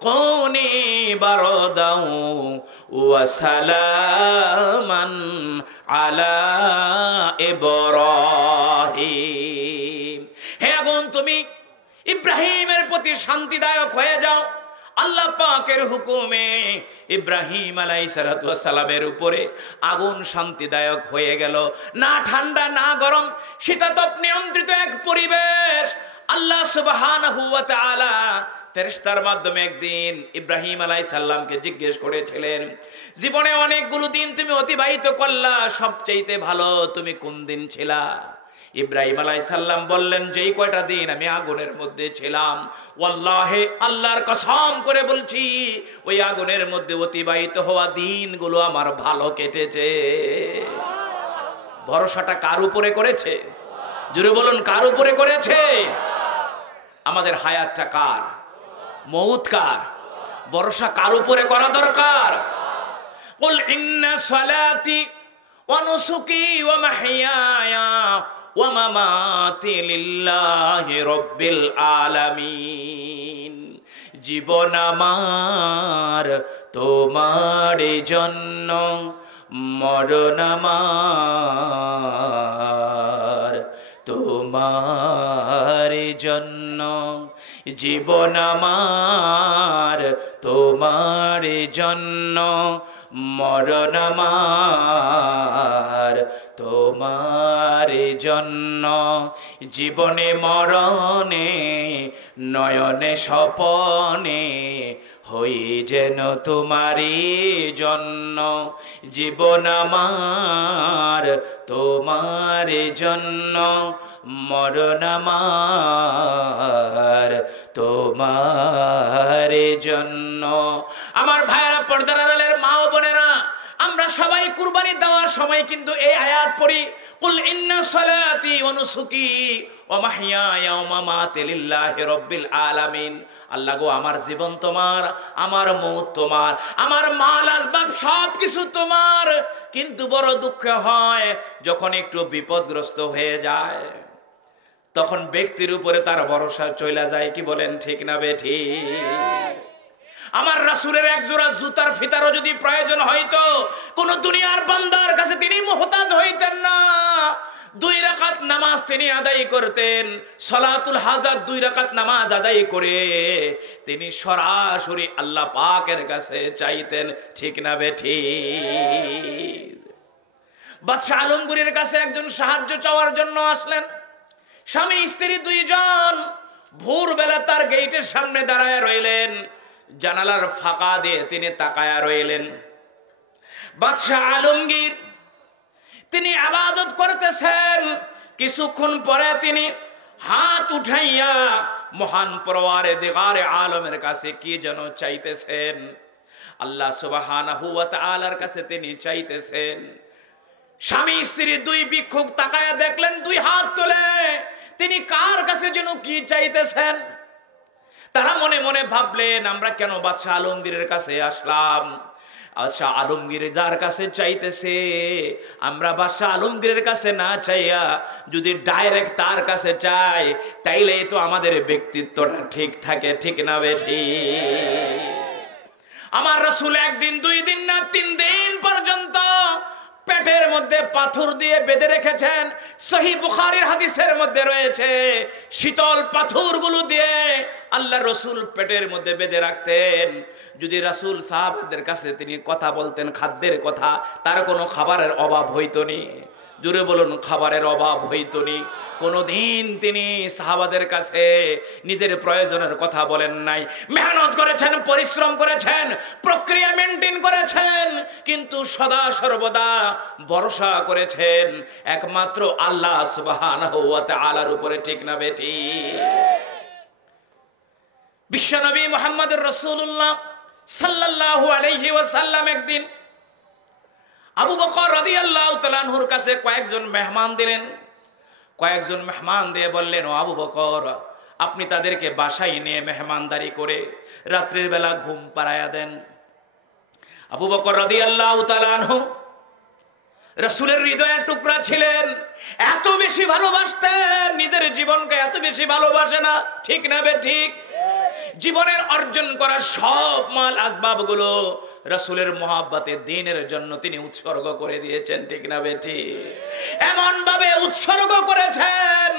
কুনি বারদাও ওয়া সালামান আলা ইব্রাহিম। হে আগুন, তুমি ইব্রাহিমের প্রতি শান্তিদায়ক হয়ে যাও। আল্লাহ পাকের হুকুমে ইব্রাহিম আলাইহিস সালামের উপরে আগুন শান্তিদায়ক হয়ে গেল। না ঠান্ডা না গরম, শীতাতপ নিয়ন্ত্রিত এক পরিবেশ। আল্লাহ সুবহানাহু ওয়া তাআলা ফেরেশতার মাধ্যমে একদিন ইব্রাহিম আলাইহিস সালামকে জিজ্ঞেস করেছিলেন, জীবনে অনেকগুলো দিন তুমি অতিবাহিত করলা, সবচেয়ে ভালো তুমি কোন দিন ছিলা? ইব্রাহিম আলাইহিস সালাম বললেন, যেই কয়টা দিন আমি আগুনের মধ্যে ছিলাম, ওয়াল্লাহি আল্লাহর কসম করে বলছি, ওই আগুনের মধ্যে অতিবাহিত হওয়া দিনগুলো আমার ভালো কেটেছে। ভরসাটা কার উপরে করেছে? জোরে বলুন, কার উপরে করেছে? আমাদের হায়াতটা কার? মউত কার? ভরসা কার উপরে করা দরকার? কুল ইন্না সালাতি ওয়া নুসুকি ওয়া মাহইয়ায়া ওয়া মামাতি লিল্লাহি রাব্বিল আলামিন। জীবন আমার তোমার জন্য, মরণ আমার তোমার জন্য। জীবন আমার তোমার জন্য, মরণ আমার তোমার জন্য। জীবনে মরণে নয়নে স্বপনে হই যেন তোমারই জন্য। জীবন আমার তোমার জন্য, মরণ আমার তোমার জন্য। আমার ভাইয়েরা, পর্দার আড়ালের মা ও বোনেরা, আমরা সবাই কুরবানি দেওয়ার সময় কিন্তু এই আয়াত পড়ি, কুল ইন্না সালাতি ওয়া নুসুকি ওয়া মাহইয়ায়া ওয়া মামাতি লিল্লাহি রাব্বিল আলামিন। আল্লাহ গো, আমার জীবন তোমার, আমার মওত তোমার, আমার মাল আসবাব সবকিছু তোমার। কিন্তু বড় দুঃখ হয় যখন একটু বিপদগ্রস্ত হয়ে যায়, তখন ব্যক্তির উপরে তার ভরসা চলে যায়। কি বলেন, ঠিক না বেঠিক? আমার রাসূলের এক জোড়া জুতার ফিতারও যদি প্রয়োজন হইতো, কোন দুনিয়ার বান্দার কাছে তিনি মুহতাজ হইতেন না। 2 রাকাত নামাজ তিনি আদায় করতেন। সালাতুল হাজাত 2 রাকাত নামাজ আদায় করে তিনি সরাসরি আল্লাহ পাকের কাছে চাইতেন। ঠিক না বেঠিক? বাদশা আলমগীরের কাছে একজন সাহায্য চাওয়ার জন্য আসলেন। স্বামী স্ত্রী 2 জন ভোরবেলা তার গেটের সামনে দাঁড়ায় রইলেন। জানালার ফাঁকা দিয়ে তিনি তাকায়া রইলেন। বাদশা আলমগীর তিনি ইবাদত করতেছেন। কিছুক্ষণ পরে তিনি হাত উঠাইয়া মহান পরওয়ারদিগারে আলমের কাছে কি যেন চাইতেছেন। আল্লাহ সুবহানাহু ওয়া তাআলার কাছে তিনি চাইতেছেন। স্বামী স্ত্রী 2 ভিক্ষুক তাকায়া দেখলেন, 2 হাত তুলে তিনি কার কাছে যেন কি চাইতেছেন। তারা মনে মনে ভাবলেন আমরা কেন বাদশাহ আলমগীরের কাছে আসলাম। আচ্ছা, আলমগীর যার কাছে চাইতেছে, আমরা বাদশাহ আলমগীরের কাছে না চাইয়া যদি ডাইরেক্ট তার কাছে চাই, তাইলেই তো আমাদের ব্যক্তিত্বটা ঠিক থাকে, ঠিক না বেঠি? আমার রাসূল একদিন, 2 দিন না 3 দিন পর্যন্ত পেটের মধ্যে পাথর দিয়ে বেঁধে রেখেছেন। সহিহ বুখারীর হাদিসের মধ্যে রয়েছে, শীতল পাথরগুলো দিয়ে আল্লাহ রসুল পেটের মধ্যে বেঁধে রাখতেন। যদি রাসূল সাহাবাদের কাছে তিনি কথা বলতেন খাদ্যের কথা, তার কোনো খাবারের অভাব হইতো নি। জোরে বলুন, খাবারের অভাব হইতো নি। কোনোদিন তিনি সাহাবাদের কাছে নিজের প্রয়োজনের কথা বলেন নাই। মেহনত করেছেন, পরিশ্রম করেছেন, প্রক্রিয়া মেনটেন করেছেন, কিন্তু সদা সর্বদা ভরসা করেছেন একমাত্র আল্লাহ সুবহানাহু ওয়া তাআলার উপরে, ঠিক না বেটি? বিশ্বনবী মুহাম্মদুর রাসূলুল্লাহ সাল্লাল্লাহু আলাইহি ওয়াসাল্লাম একদিন আবু বকর রাদিয়াল্লাহু তাআলা আনহুর কাছে কয়েকজন মেহমান দিলেন। কয়েকজন মেহমান দিয়ে বললেন, ও আবু বকর, আপনি তাদেরকে বাসায় নিয়ে মেহমানদারি করে রাত্রির বেলা ঘুম পাড়ায়া দেন। আবু বকর রাদিয়াল্লাহু তাআলা আনহু রাসূলের হৃদয়ের টুকরা ছিলেন, এত বেশি ভালোবাসতেন, নিজের জীবনকে এত বেশি ভালোবাসে না, ঠিক না বে ঠিক? জীবনের অর্জন করা সব মাল আসবাব গুলো রাসূলের মহব্বতে দ্বীনের জন্য তিনি উৎসর্গ করে দিয়েছেন, ঠিক না বেটি? এমন ভাবে উৎসর্গ করেছেন,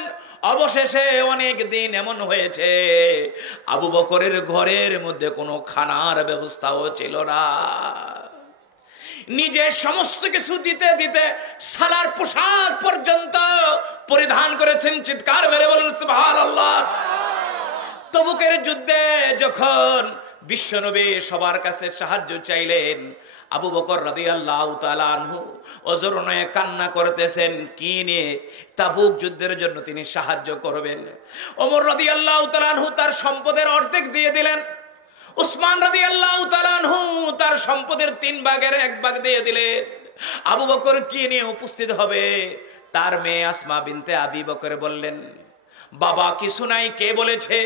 অবশেষে অনেক দিন এমন হয়েছে আবু বকরের ঘরের মধ্যে কোনো খানার ব্যবস্থাও ছিল না। নিজে সমস্ত কিছু দিতে দিতে সালার পোশাক পর্যন্ত পরিধান করেছেন। চিৎকার মেরে বলুন সুবহানাল্লাহ। তবুকের যুদ্ধে যখন বিশ্বনবী সবার কাছে সাহায্য চাইলেন, আবু বকর রাদিয়াল্লাহু তাআলা আনহু ওজর নয়ে কান্না করতেছেন, কি নিয়ে? তাবুক যুদ্ধের জন্য তিনি সাহায্য করবেন। ওমর রাদিয়াল্লাহু তাআলা আনহু তার সম্পদের অর্ধেক দিয়ে দিলেন। উসমান রাদিয়াল্লাহু তাআলা আনহু তার সম্পদের 3 ভাগের 1 ভাগ দিয়ে দিলেন। আবু বকর কি নিয়ে উপস্থিত হবে? তার মেয়ে আসমা বিনতে আবি বকর বললেন, বাবা কিছু নাই। কে বলেছে?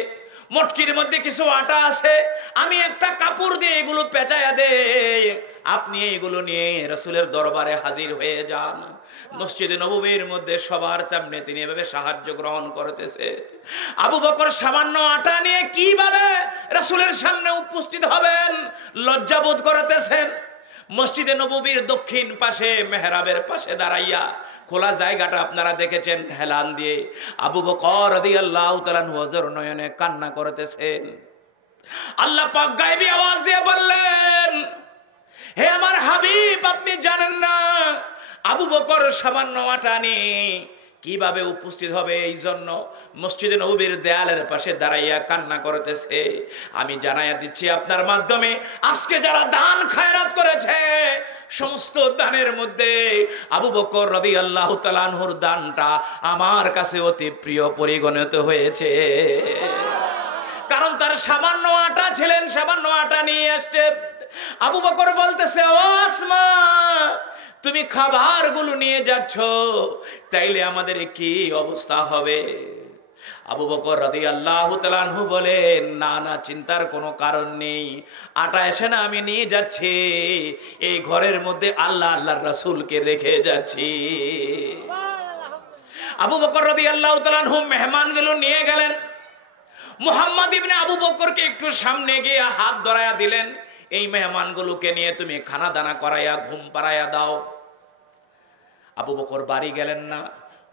মটকির মধ্যে কিছু আটা আছে, আমি একটা কাপড় দিয়ে এগুলো পেঁচায়া দেই, আপনি এগুলো নিয়ে রাসূলের দরবারে হাজির হয়ে যান। মসজিদে নববীর মধ্যে সবার সামনে তিনি এভাবে সাহায্য গ্রহণ করতেছে। আবু বকর সামান্য আটা নিয়ে কিভাবে রাসূলের সামনে উপস্থিত হবেন লজ্জাবোধ করতেছেন। মসজিদে নববীর দক্ষিণ পাশে মেহরাবের পাশে দাঁড়াইয়া, খোলা জায়গাটা আপনারা দেখেছেন, হেলান দিয়ে আবু বকর রাদিয়াল্লাহু তাআলা নজর নয়নে কান্না করতেছেন। আল্লাহ পাক গায়বী আওয়াজ দিয়ে বললেন, হে আমার হাবিব, আপনি জানেন না আবু বকর সামান্য আটা নিয়ে কিভাবে উপস্থিত হবে, এই জন্য মসজিদে নববীর দেয়ালের পাশে দাঁড়াইয়া কান্না করতেছে। আমি জানাইয়া দিচ্ছি আপনার মাধ্যমে, আজকে যারা দান খায়রাত করেছে সমস্ত দানের মধ্যে আবু বকর রাদিয়াল্লাহু তাআলা আনহুর দানটা আমার কাছে অতি প্রিয় পরিগণিত হয়েছে। কারণ তার সামান্য আটা ছিলেন, সামান্য আটা নিয়ে আসছে। আবু বকর বলতেছে, ও আসমা, তুমি খাবারগুলো নিয়ে যাচ্ছ, তাইলে আমাদের কি অবস্থা হবে? আবু বকর রাদিয়াল্লাহু তাআলা আনহু বলেন, না না, চিন্তার কোনো কারণ নেই, আটা এসে না আমি নিয়ে যাচ্ছি, এই ঘরের মধ্যে আল্লাহ আল্লাহর রাসূলকে রেখে যাচ্ছি। আবু বকর রাদিয়াল্লাহু তাআলা আনহু মেহমানগুলো নিয়ে গেলেন। মুহাম্মদ ইবনে আবু বকরকে একটু সামনে গিয়ে হাত ধরায়া দিলেন, এই মেহমানগুলোকে নিয়ে তুমি খানা দানা করাইয়া ঘুম পাড়াইয়া দাও। আবু বকর বাড়ি গেলেন না,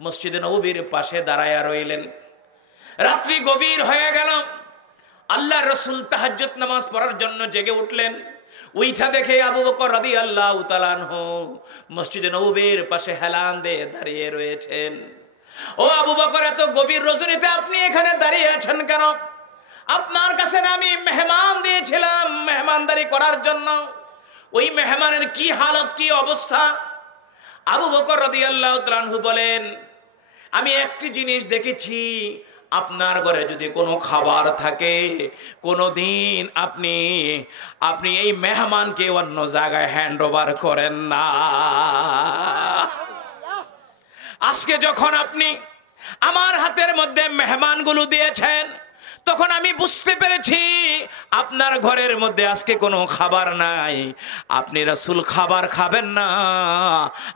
মসজিদে নববীর পাশে দাঁড়াইয়া রইলেন। রাত্রি গভীর হয়ে গেল, আল্লাহ রাসূল তাহাজ্জুদ নামাজ পড়ার জন্য জেগে উঠলেন। ওইটা দেখে আবু বকর রাদিয়াল্লাহু তাআলা আনহু মসজিদে নববীর পাশে হেলান দিয়ে দাঁড়িয়ে রয়েছেন। ও আবু বকর, এত গভীর রজনীতে আপনি এখানে দাঁড়িয়ে আছেন কেন? আপনার কাছে না আমি মেহমান দিয়েছিলাম মেহমানদারি করার জন্য, ওই মেহমানের কি হালত, কি অবস্থা? আবু বকর রাদিয়াল্লাহু তাআলা আনহু বলেন, আমি একটি জিনিস দেখেছি, আপনার ঘরে যদি কোনো খাবার থাকে, কোনোদিন আপনি এই মেহমানকে অন্য জায়গায় হ্যান্ড ওভার করেন না। আজকে যখন আপনি আমার হাতের মধ্যে মেহমানগুলো দিয়েছেন, তখন আমি বুঝতে পেরেছি আপনার ঘরের মধ্যে আজকে কোনো খাবার নাই, আপনি রাসূল খাবার খাবেন না,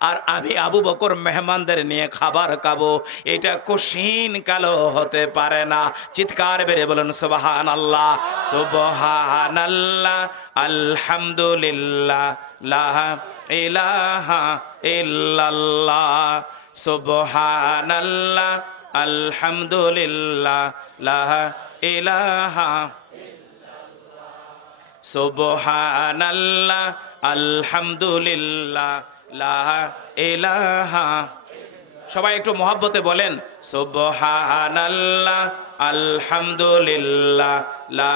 আর আমি আবু বকর মেহমানদের নিয়ে খাবার খাবো, এটা কঠিন কালো হতে পারে না। চিৎকার বেড়ে বলুন সুবহানাল্লাহ, সুবহানাল্লাহ, আলহামদুলিল্লাহ, লা ইলাহা ইল্লাল্লাহ, সুবহানাল্লাহ, আলহামদুলিল্লাহ, লা ইলাহা, সুবহানাল্লাহ, আলহামদুলিল্লাহ, লা ইলাহা। সবাই একটু মহব্বতে বলেন সুবহানাল্লাহ, আলহামদুলিল্লাহ, লা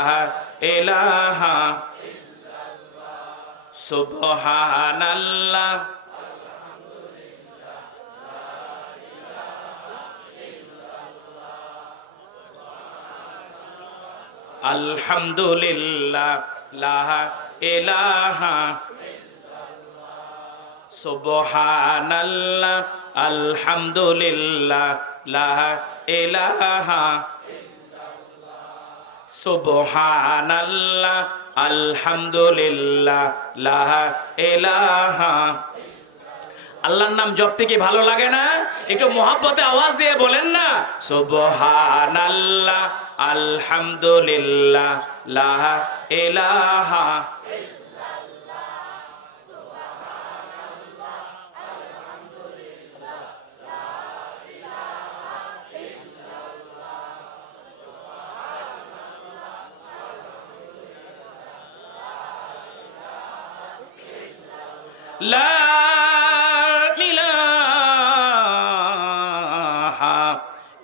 ইলাহা, সুবহানাল্লাহ, আলহামদুলিল্লাহ, লা ইলাহা, সুবহানাল্লাহ, আলহামদুলিল্লাহ, লা ইলাহা, সুবহানাল্লাহ, আলহামদুলিল্লাহ, লা ইলাহা। আল্লাহর নাম জপতে কি ভালো লাগে না? একটু মহব্বতে আওয়াজ দিয়ে বলেন না সুবহানাল্লাহ, আলহামদুলিল্লাহ, লা ইলাহা, লা ইলাহা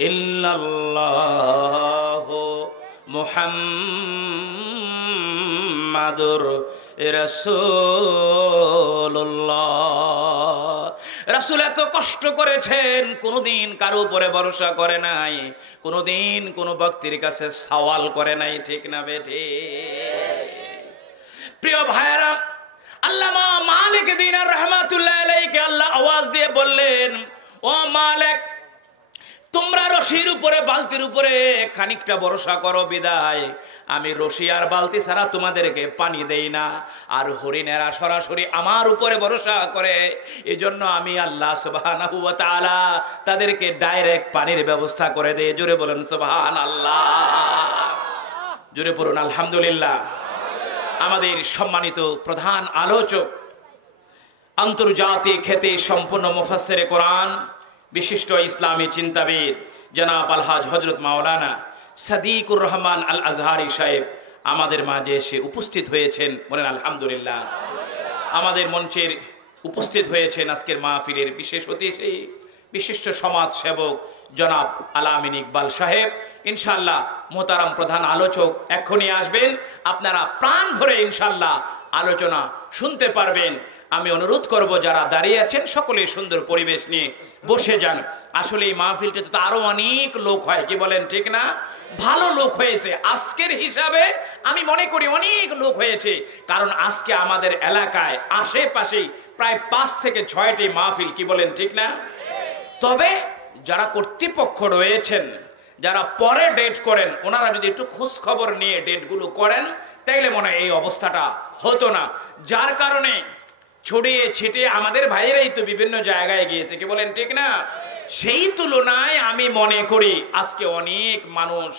ইল্লাল্লাহ মুহাম্মাদুর রাসূলুল্লাহ। রাসূল এত কষ্ট করেছেন, কোনোদিন কারো উপরে ভরসা করে নাই, কোনোদিন কোনো ব্যক্তির কাছে সওয়াল করে নাই, ঠিক না বেঠি? প্রিয় ভাইরা, আল্লামা মালিক দিনার রহমাতুল্লাহ আলাইহি আল্লাহ আওয়াজ দিয়ে বললেন, ও মালিক, তোমরা রশির উপরে বালতির উপরে খানিকটা ভরসা করো বিদায় আমি রশি আর বালতি ছাড়া তোমাদেরকে পানি দেই না, আর হরিণেরা সরাসরি আমার উপরে ভরসা করে, এজন্য আমি আল্লাহ সুবহানাহু ওয়া তাআলা তাদেরকে ডাইরেক্ট পানির ব্যবস্থা করে দেই। জোরে বলুন সুবহানাল্লাহ, জোরে পড়ুন আলহামদুলিল্লাহ। আমাদের সম্মানিত প্রধান আলোচক, আন্তর্জাতিক খ্যাতি সম্পন্ন মুফাসসিরে কোরআন, বিশিষ্ট ইসলামী চিন্তাবিদ জনাব আলহাজ হযরত মাওলানা সাদিকুর রহমান আল আজহারি সাহেব আমাদের মাঝে এসে উপস্থিত হয়েছেন, বলেন আলহামদুলিল্লাহ। আমাদের মঞ্চের উপস্থিত হয়েছেন আজকের মাহফিলের বিশেষ অতিথি, বিশিষ্ট সমাজ সেবক জনাব আলামিন ইকবাল সাহেব। ইনশাআল্লাহ মোহতারাম প্রধান আলোচক এখনই আসবেন, আপনারা প্রাণ ভরে ইনশাআল্লাহ আলোচনা শুনতে পারবেন। আমি অনুরোধ করব যারা দাঁড়িয়ে আছেন সকলে সুন্দর পরিবেশ নিয়ে বসে যান। আসলে এই মাহফিলতে তো আরো অনেক লোক হয়, কি বলেন ঠিক না? ভালো লোক হয়েছে আজকের হিসাবে, আমি মনে করি অনেক লোক হয়েছে, কারণ আজকে আমাদের এলাকায় আশেপাশে প্রায় 5 থেকে 6টি মাহফিল, কি বলেন ঠিক না? তবে যারা কর্তৃপক্ষ রয়েছেন, যারা পরে ডেট করেন, ওনারা যদি একটু খোঁজ খবর নিয়ে ডেটগুলো করেন তাইলে মনে হয় এই অবস্থাটা হতো না। যার কারণে ছড়িয়ে ছিটিয়ে আমাদের ভাইয়েরাই তো বিভিন্ন জায়গায় গিয়েছে, কি বলেন ঠিক না? সেই তুলনায় আমি মনে করি আজকে অনেক মানুষ,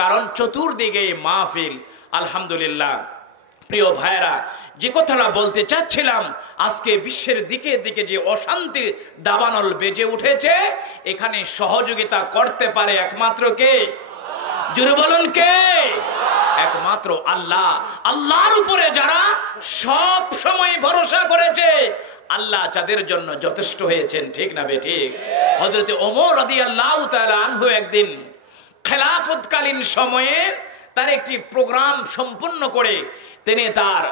কারণ চতুর্দিকে মাহফিল। আলহামদুলিল্লাহ প্রিয় ভাইরা, যে কথাটা বলতে চাচ্ছিলাম, আজকে বিশ্বের দিকে দিকে যে অশান্তির দাবানল বেজে উঠেছে, এখানে সহযোগিতা করতে পারে একমাত্র কে? জোরে বলুন কে? একমাত্র আল্লাহ। আল্লাহর উপরে যারা সব সময় ভরসা করেছে, আল্লাহ যাদের জন্য যথেষ্ট হয়েছেন, ঠিক না বেঠিক? হযরত ওমর রাদিয়াল্লাহু তাআলা আনহু একদিন খেলাফতকালীন সময়ে তার একটি প্রোগ্রাম সম্পূর্ণ করে তিনি তার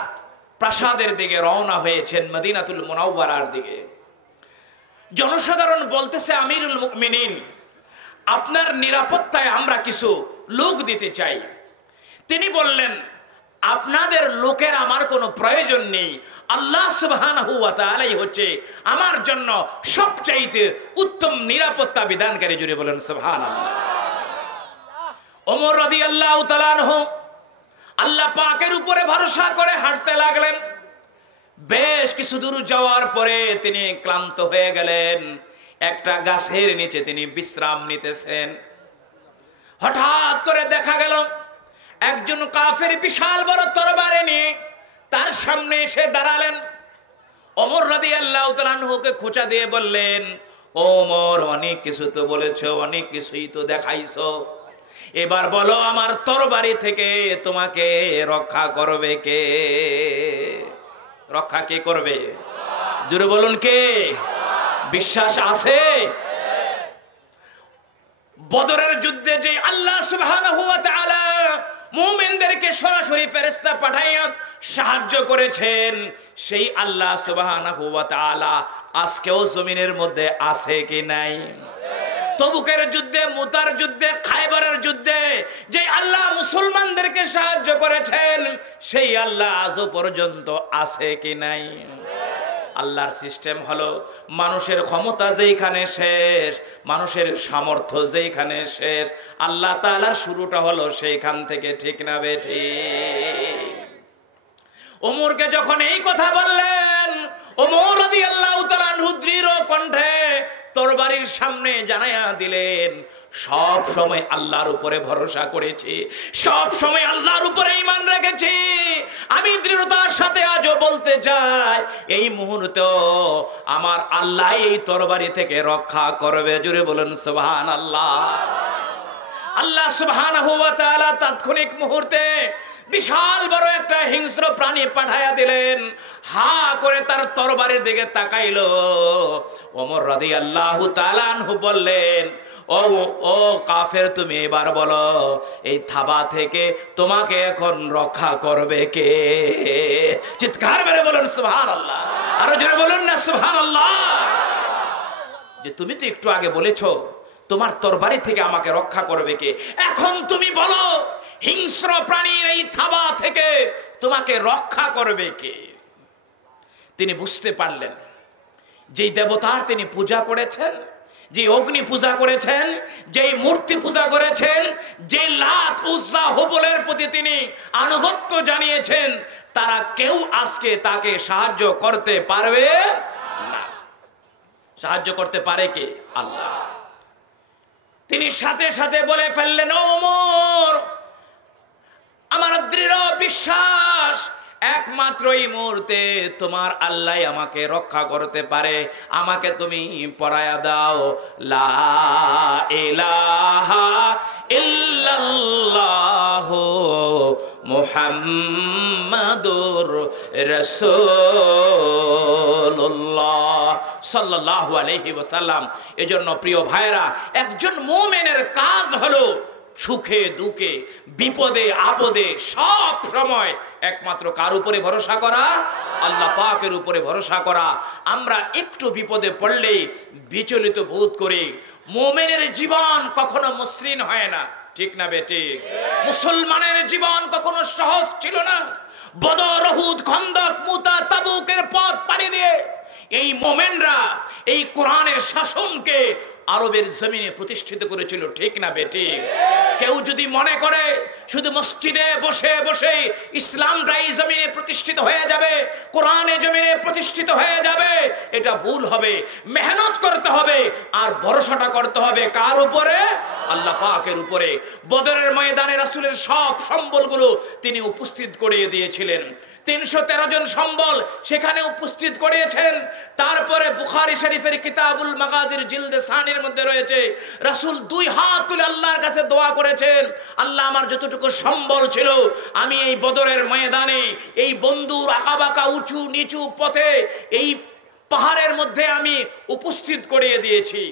প্রাসাদের দিকে রওনা হয়েছেন, মদিনাতুল মুনাওয়ারার দিকে। জনসাধারণ বলতেছে, আমিরুল মুমিনিন, আপনার নিরাপত্তায় আমরা কিছু লোক দিতে চাই। তিনি বললেন, আপনাদের লোকের আমার কোনো প্রয়োজন নেই, আল্লাহ সুবহানাহু ওয়া তাআলাই হচ্ছে আমার জন্য সবচাইতে উত্তম নিরাপত্তা বিধানকারী। জুড়ে বলেন সুবহানাল্লাহ। ওমর রাদিয়াল্লাহু তাআলা আনহু আল্লাহ পাকের উপরে ভরসা করে হাঁটতে লাগলেন। বেশ কিছু দূর যাওয়ার পরে তিনি ক্লান্ত হয়ে গেলেন। একটা গাছের নিচে তিনি বিশ্রাম নিতেছেন। হঠাৎ করে দেখা গেল একজন কাফের বিশাল বড় তরবারি নিয়ে তার সামনে এসে দাঁড়ালেন। ওমর রাদিয়াল্লাহু তাআলা আনহুকে খোঁচা দিয়ে বললেন, ওমর, অনেক কিছু তো বলেছো, অনেক কিছুই তো দেখাইছো, এবার বলো আমার তরবারি থেকে তোমাকে রক্ষা করবে কে? রক্ষা কে করবে? জোরে বলুন কে? বিশ্বাস আছে? বদরের যুদ্ধে যে আল্লাহ সুবহানাহু ওয়া তাআলা মুমিনদেরকে সরাসরি ফেরেশতা পাঠাইয়া সাহায্য করেছেন, সেই আল্লাহ সুবহানাহু ওয়া তাআলা আজকেও জমিনের মধ্যে আছে কি নাই? তবুকের যুদ্ধে, মুতার যুদ্ধে, খায়বারের যুদ্ধে যে আল্লাহ মুসলমানদেরকে সাহায্য করেছেন, সেই আল্লাহ আজও পর্যন্ত আছে কি নাই? আল্লাহর সিস্টেম হলো মানুষের ক্ষমতা যেখানে শেষ, মানুষের সামর্থ্য যেখানে শেষ, আল্লাহ তাআলার শুরুটা হলো সেইখান থেকে। ঠিক না বেঠিক? ওমরকে যখন এই কথা বললেন, ওমর রাদিয়াল্লাহু তাআলা আনহু দৃঢ় কণ্ঠে তরবারির সামনে জানায়া দিলেন, সব সময় আল্লাহর উপরে ভরসা করেছি, সব সময় আল্লাহর উপরে ঈমান রেখেছি। আমি দৃঢ়তার সাথে আজও বলতে চাই, এই মুহূর্তে আমার আল্লাহ এই তরবারি থেকে রক্ষা করবে। জুড়ে বলেন সুবহানাল্লাহ। আল্লাহ সুবহানাহু ওয়া তাআলা তাৎক্ষণিক মুহূর্তে বিশাল বড় একটা হিংস্র প্রাণী পাঠায়া দিলেন। হা করে তার তরবারির দিকে তাকাইলো। ওমর রাদিয়াল্লাহু তাআলা আনহু বললেন, ও ও কাফের, তুমি এবার বলো এই থাবা থেকে তোমাকে এখন রক্ষা করবে কে? চিৎকার মেরে বলুন সুবহানাল্লাহ। আরো জোরে বলুন না সুবহানাল্লাহ। যে তুমি তো একটু আগে বলেছো তোমার তরবারি থেকে আমাকে রক্ষা করবে কে, এখন তুমি বলো হিংস্র প্রাণীর এই থাবা থেকে তোমাকে রক্ষা করবে কে? তিনি বুঝতে পারলেন যেই দেবতার তিনি পূজা করেছেন, যে অগ্নি পূজা করেছেন, যেই মূর্তি পূজা করেছেন, যে লাত উজ্জা হুবলের প্রতি তিনি আনুগত্য জানিয়েছেন, তারা কেউ আজকে তাকে সাহায্য করতে পারবে না। সাহায্য করতে পারে কে? আল্লাহ। তিনি সাথে সাথে বলে ফেললেন, ওমর, আমার দৃঢ় বিশ্বাস একমাত্র এই মুহূর্তে তোমার আল্লাহ আমাকে রক্ষা করতে পারে। আমাকে তুমি পড়ায়া দাও লা ইলাহা ইল্লাল্লাহু মুহাম্মাদুর রাসূলুল্লাহ সাল্লাল্লাহু আলাইহি ওয়াসাল্লাম। এজন্য প্রিয় ভাইরা, একজন মুমিনের কাজ হলো সুখে দুঃখে, বিপদে আপদে সব সময় একমাত্র কার উপরে ভরসা করা? আল্লাহ পাকের উপরে ভরসা করা। আমরা একটু বিপদে পড়লেই বিচলিত বোধ করি। মুমিনের জীবন কখনো মসৃণ হয় না। ঠিক না বেঠিক? মুসলমানের জীবন কখনো সহজ ছিল না। বদর, উহুদ, খন্দক, মুতা, তাবুকের পথ পাড়ি দিয়ে এই মুমিনরা এই কোরআনের শাসনকে আরবের জমিনে প্রতিষ্ঠিত করেছিল। ঠিক না বেঠিক? কেউ যদি মনে করে শুধু মসজিদে বসে বসে ইসলামটা এই জমিনে প্রতিষ্ঠিত হয়ে যাবে, কোরআনে জমিনে প্রতিষ্ঠিত হয়ে যাবে, এটা ভুল হবে। মেহনত করতে হবে আর ভরসাটা করতে হবে কার উপরে? আল্লাহ পাকের উপরে। বদরের ময়দানে রাসূলের সব সম্বলগুলো তিনি উপস্থিত করিয়ে দিয়েছিলেন। 313 জন সম্বল সেখানে উপস্থিত করিয়েছেন। তারপরে বুখারী শরীফের কিতাবুল মাগাজির জিলদে সানির মধ্যে রয়েছে, রাসূল 2 হাত তুলে আল্লাহর কাছে দোয়া করেছেন, আল্লাহ আমার যতটুকু সম্বল ছিল আমি এই বদরের ময়দানে এই বন্দুর আঁকাবাঁকা উঁচু নিচু পথে এই পাহাড়ের মধ্যে আমি উপস্থিত করিয়ে দিয়েছি।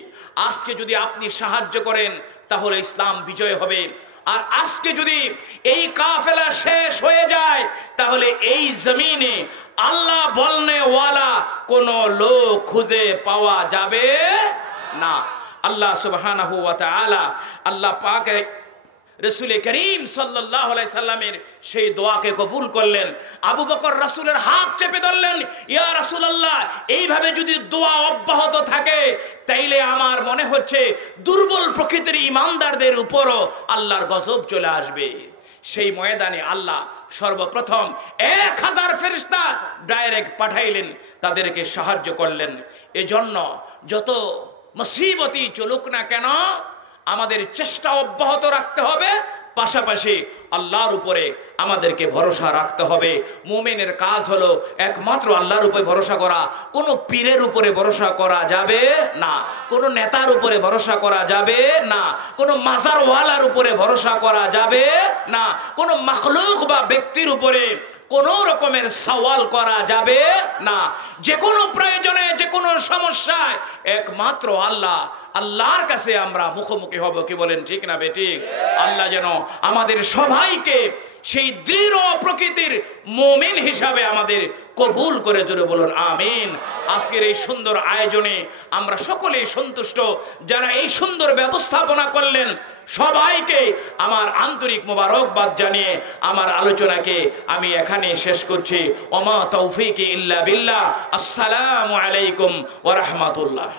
আজকে যদি আপনি সাহায্য করেন তাহলে ইসলাম বিজয় হবে। আর আজকে যদি এই কাফেলা শেষ হয়ে যায় তাহলে এই জমিনে আল্লাহ বলনে ওয়ালা কোন লোক খুঁজে পাওয়া যাবে না। আল্লাহ সুবহানাহু ওয়া তাআলা আল্লাহ পাক রাসূল করিম সাল্লাল্লাহু আলাইহি সাল্লামের সেই দোয়াকে কবুল করলেন। আবু বকর রাসূলের হাত চেপে ধরলেন, ইয়া রাসূলুল্লাহ, এইভাবে যদি দোয়া অব্যাহত থাকে তাইলে আমার মনে হচ্ছে দুর্বল প্রকৃতির ঈমানদারদের উপরও আল্লাহর গজব চলে আসবে। সেই ময়দানে আল্লাহ সর্বপ্রথম 1000 ফেরেশতা ডাইরেক্ট পাঠাইলেন, তাদেরকে সাহায্য করলেন। এজন্য যত মুসিবতই চলুক না কেন আমাদের চেষ্টা অব্যাহত রাখতে হবে, পাশাপাশি আল্লাহর উপরে আমাদেরকে ভরসা রাখতে হবে। মুমিনের কাজ হলো একমাত্র আল্লাহর উপরে ভরসা করা। কোনো পীরের উপরে ভরসা করা যাবে না, কোনো নেতার উপরে ভরসা করা যাবে না, কোনো মাজারওয়ালার উপরে ভরসা করা যাবে না, কোনো মাখলুক বা ব্যক্তির উপরে কোন রকমের সওয়াল করা যাবে না। যে কোনো প্রয়োজনে, যে কোনো সমস্যায় একমাত্র আল্লাহর কাছে আমরা মুখোমুখি হব। কি বলেন, ঠিক না বেঠিক? আল্লাহ যেন আমাদের সবাইকে সেই দৃঢ় প্রকৃতির মুমিন হিসাবে আমাদের কবুল করে, জোরে বলুন আমিন। আজকের এই সুন্দর আয়োজনে আমরা সকলেই সন্তুষ্ট। যারা এই সুন্দর ব্যবস্থাপনা করলেন সবাইকে আমার আন্তরিক মোবারকবাদ জানিয়ে আমার আলোচনাকে আমি এখানে শেষ করছি। ওমা তৌফিক ইল্লা বিল্লাহ। আসসালামু আলাইকুম ওয়া রাহমাতুল্লাহ।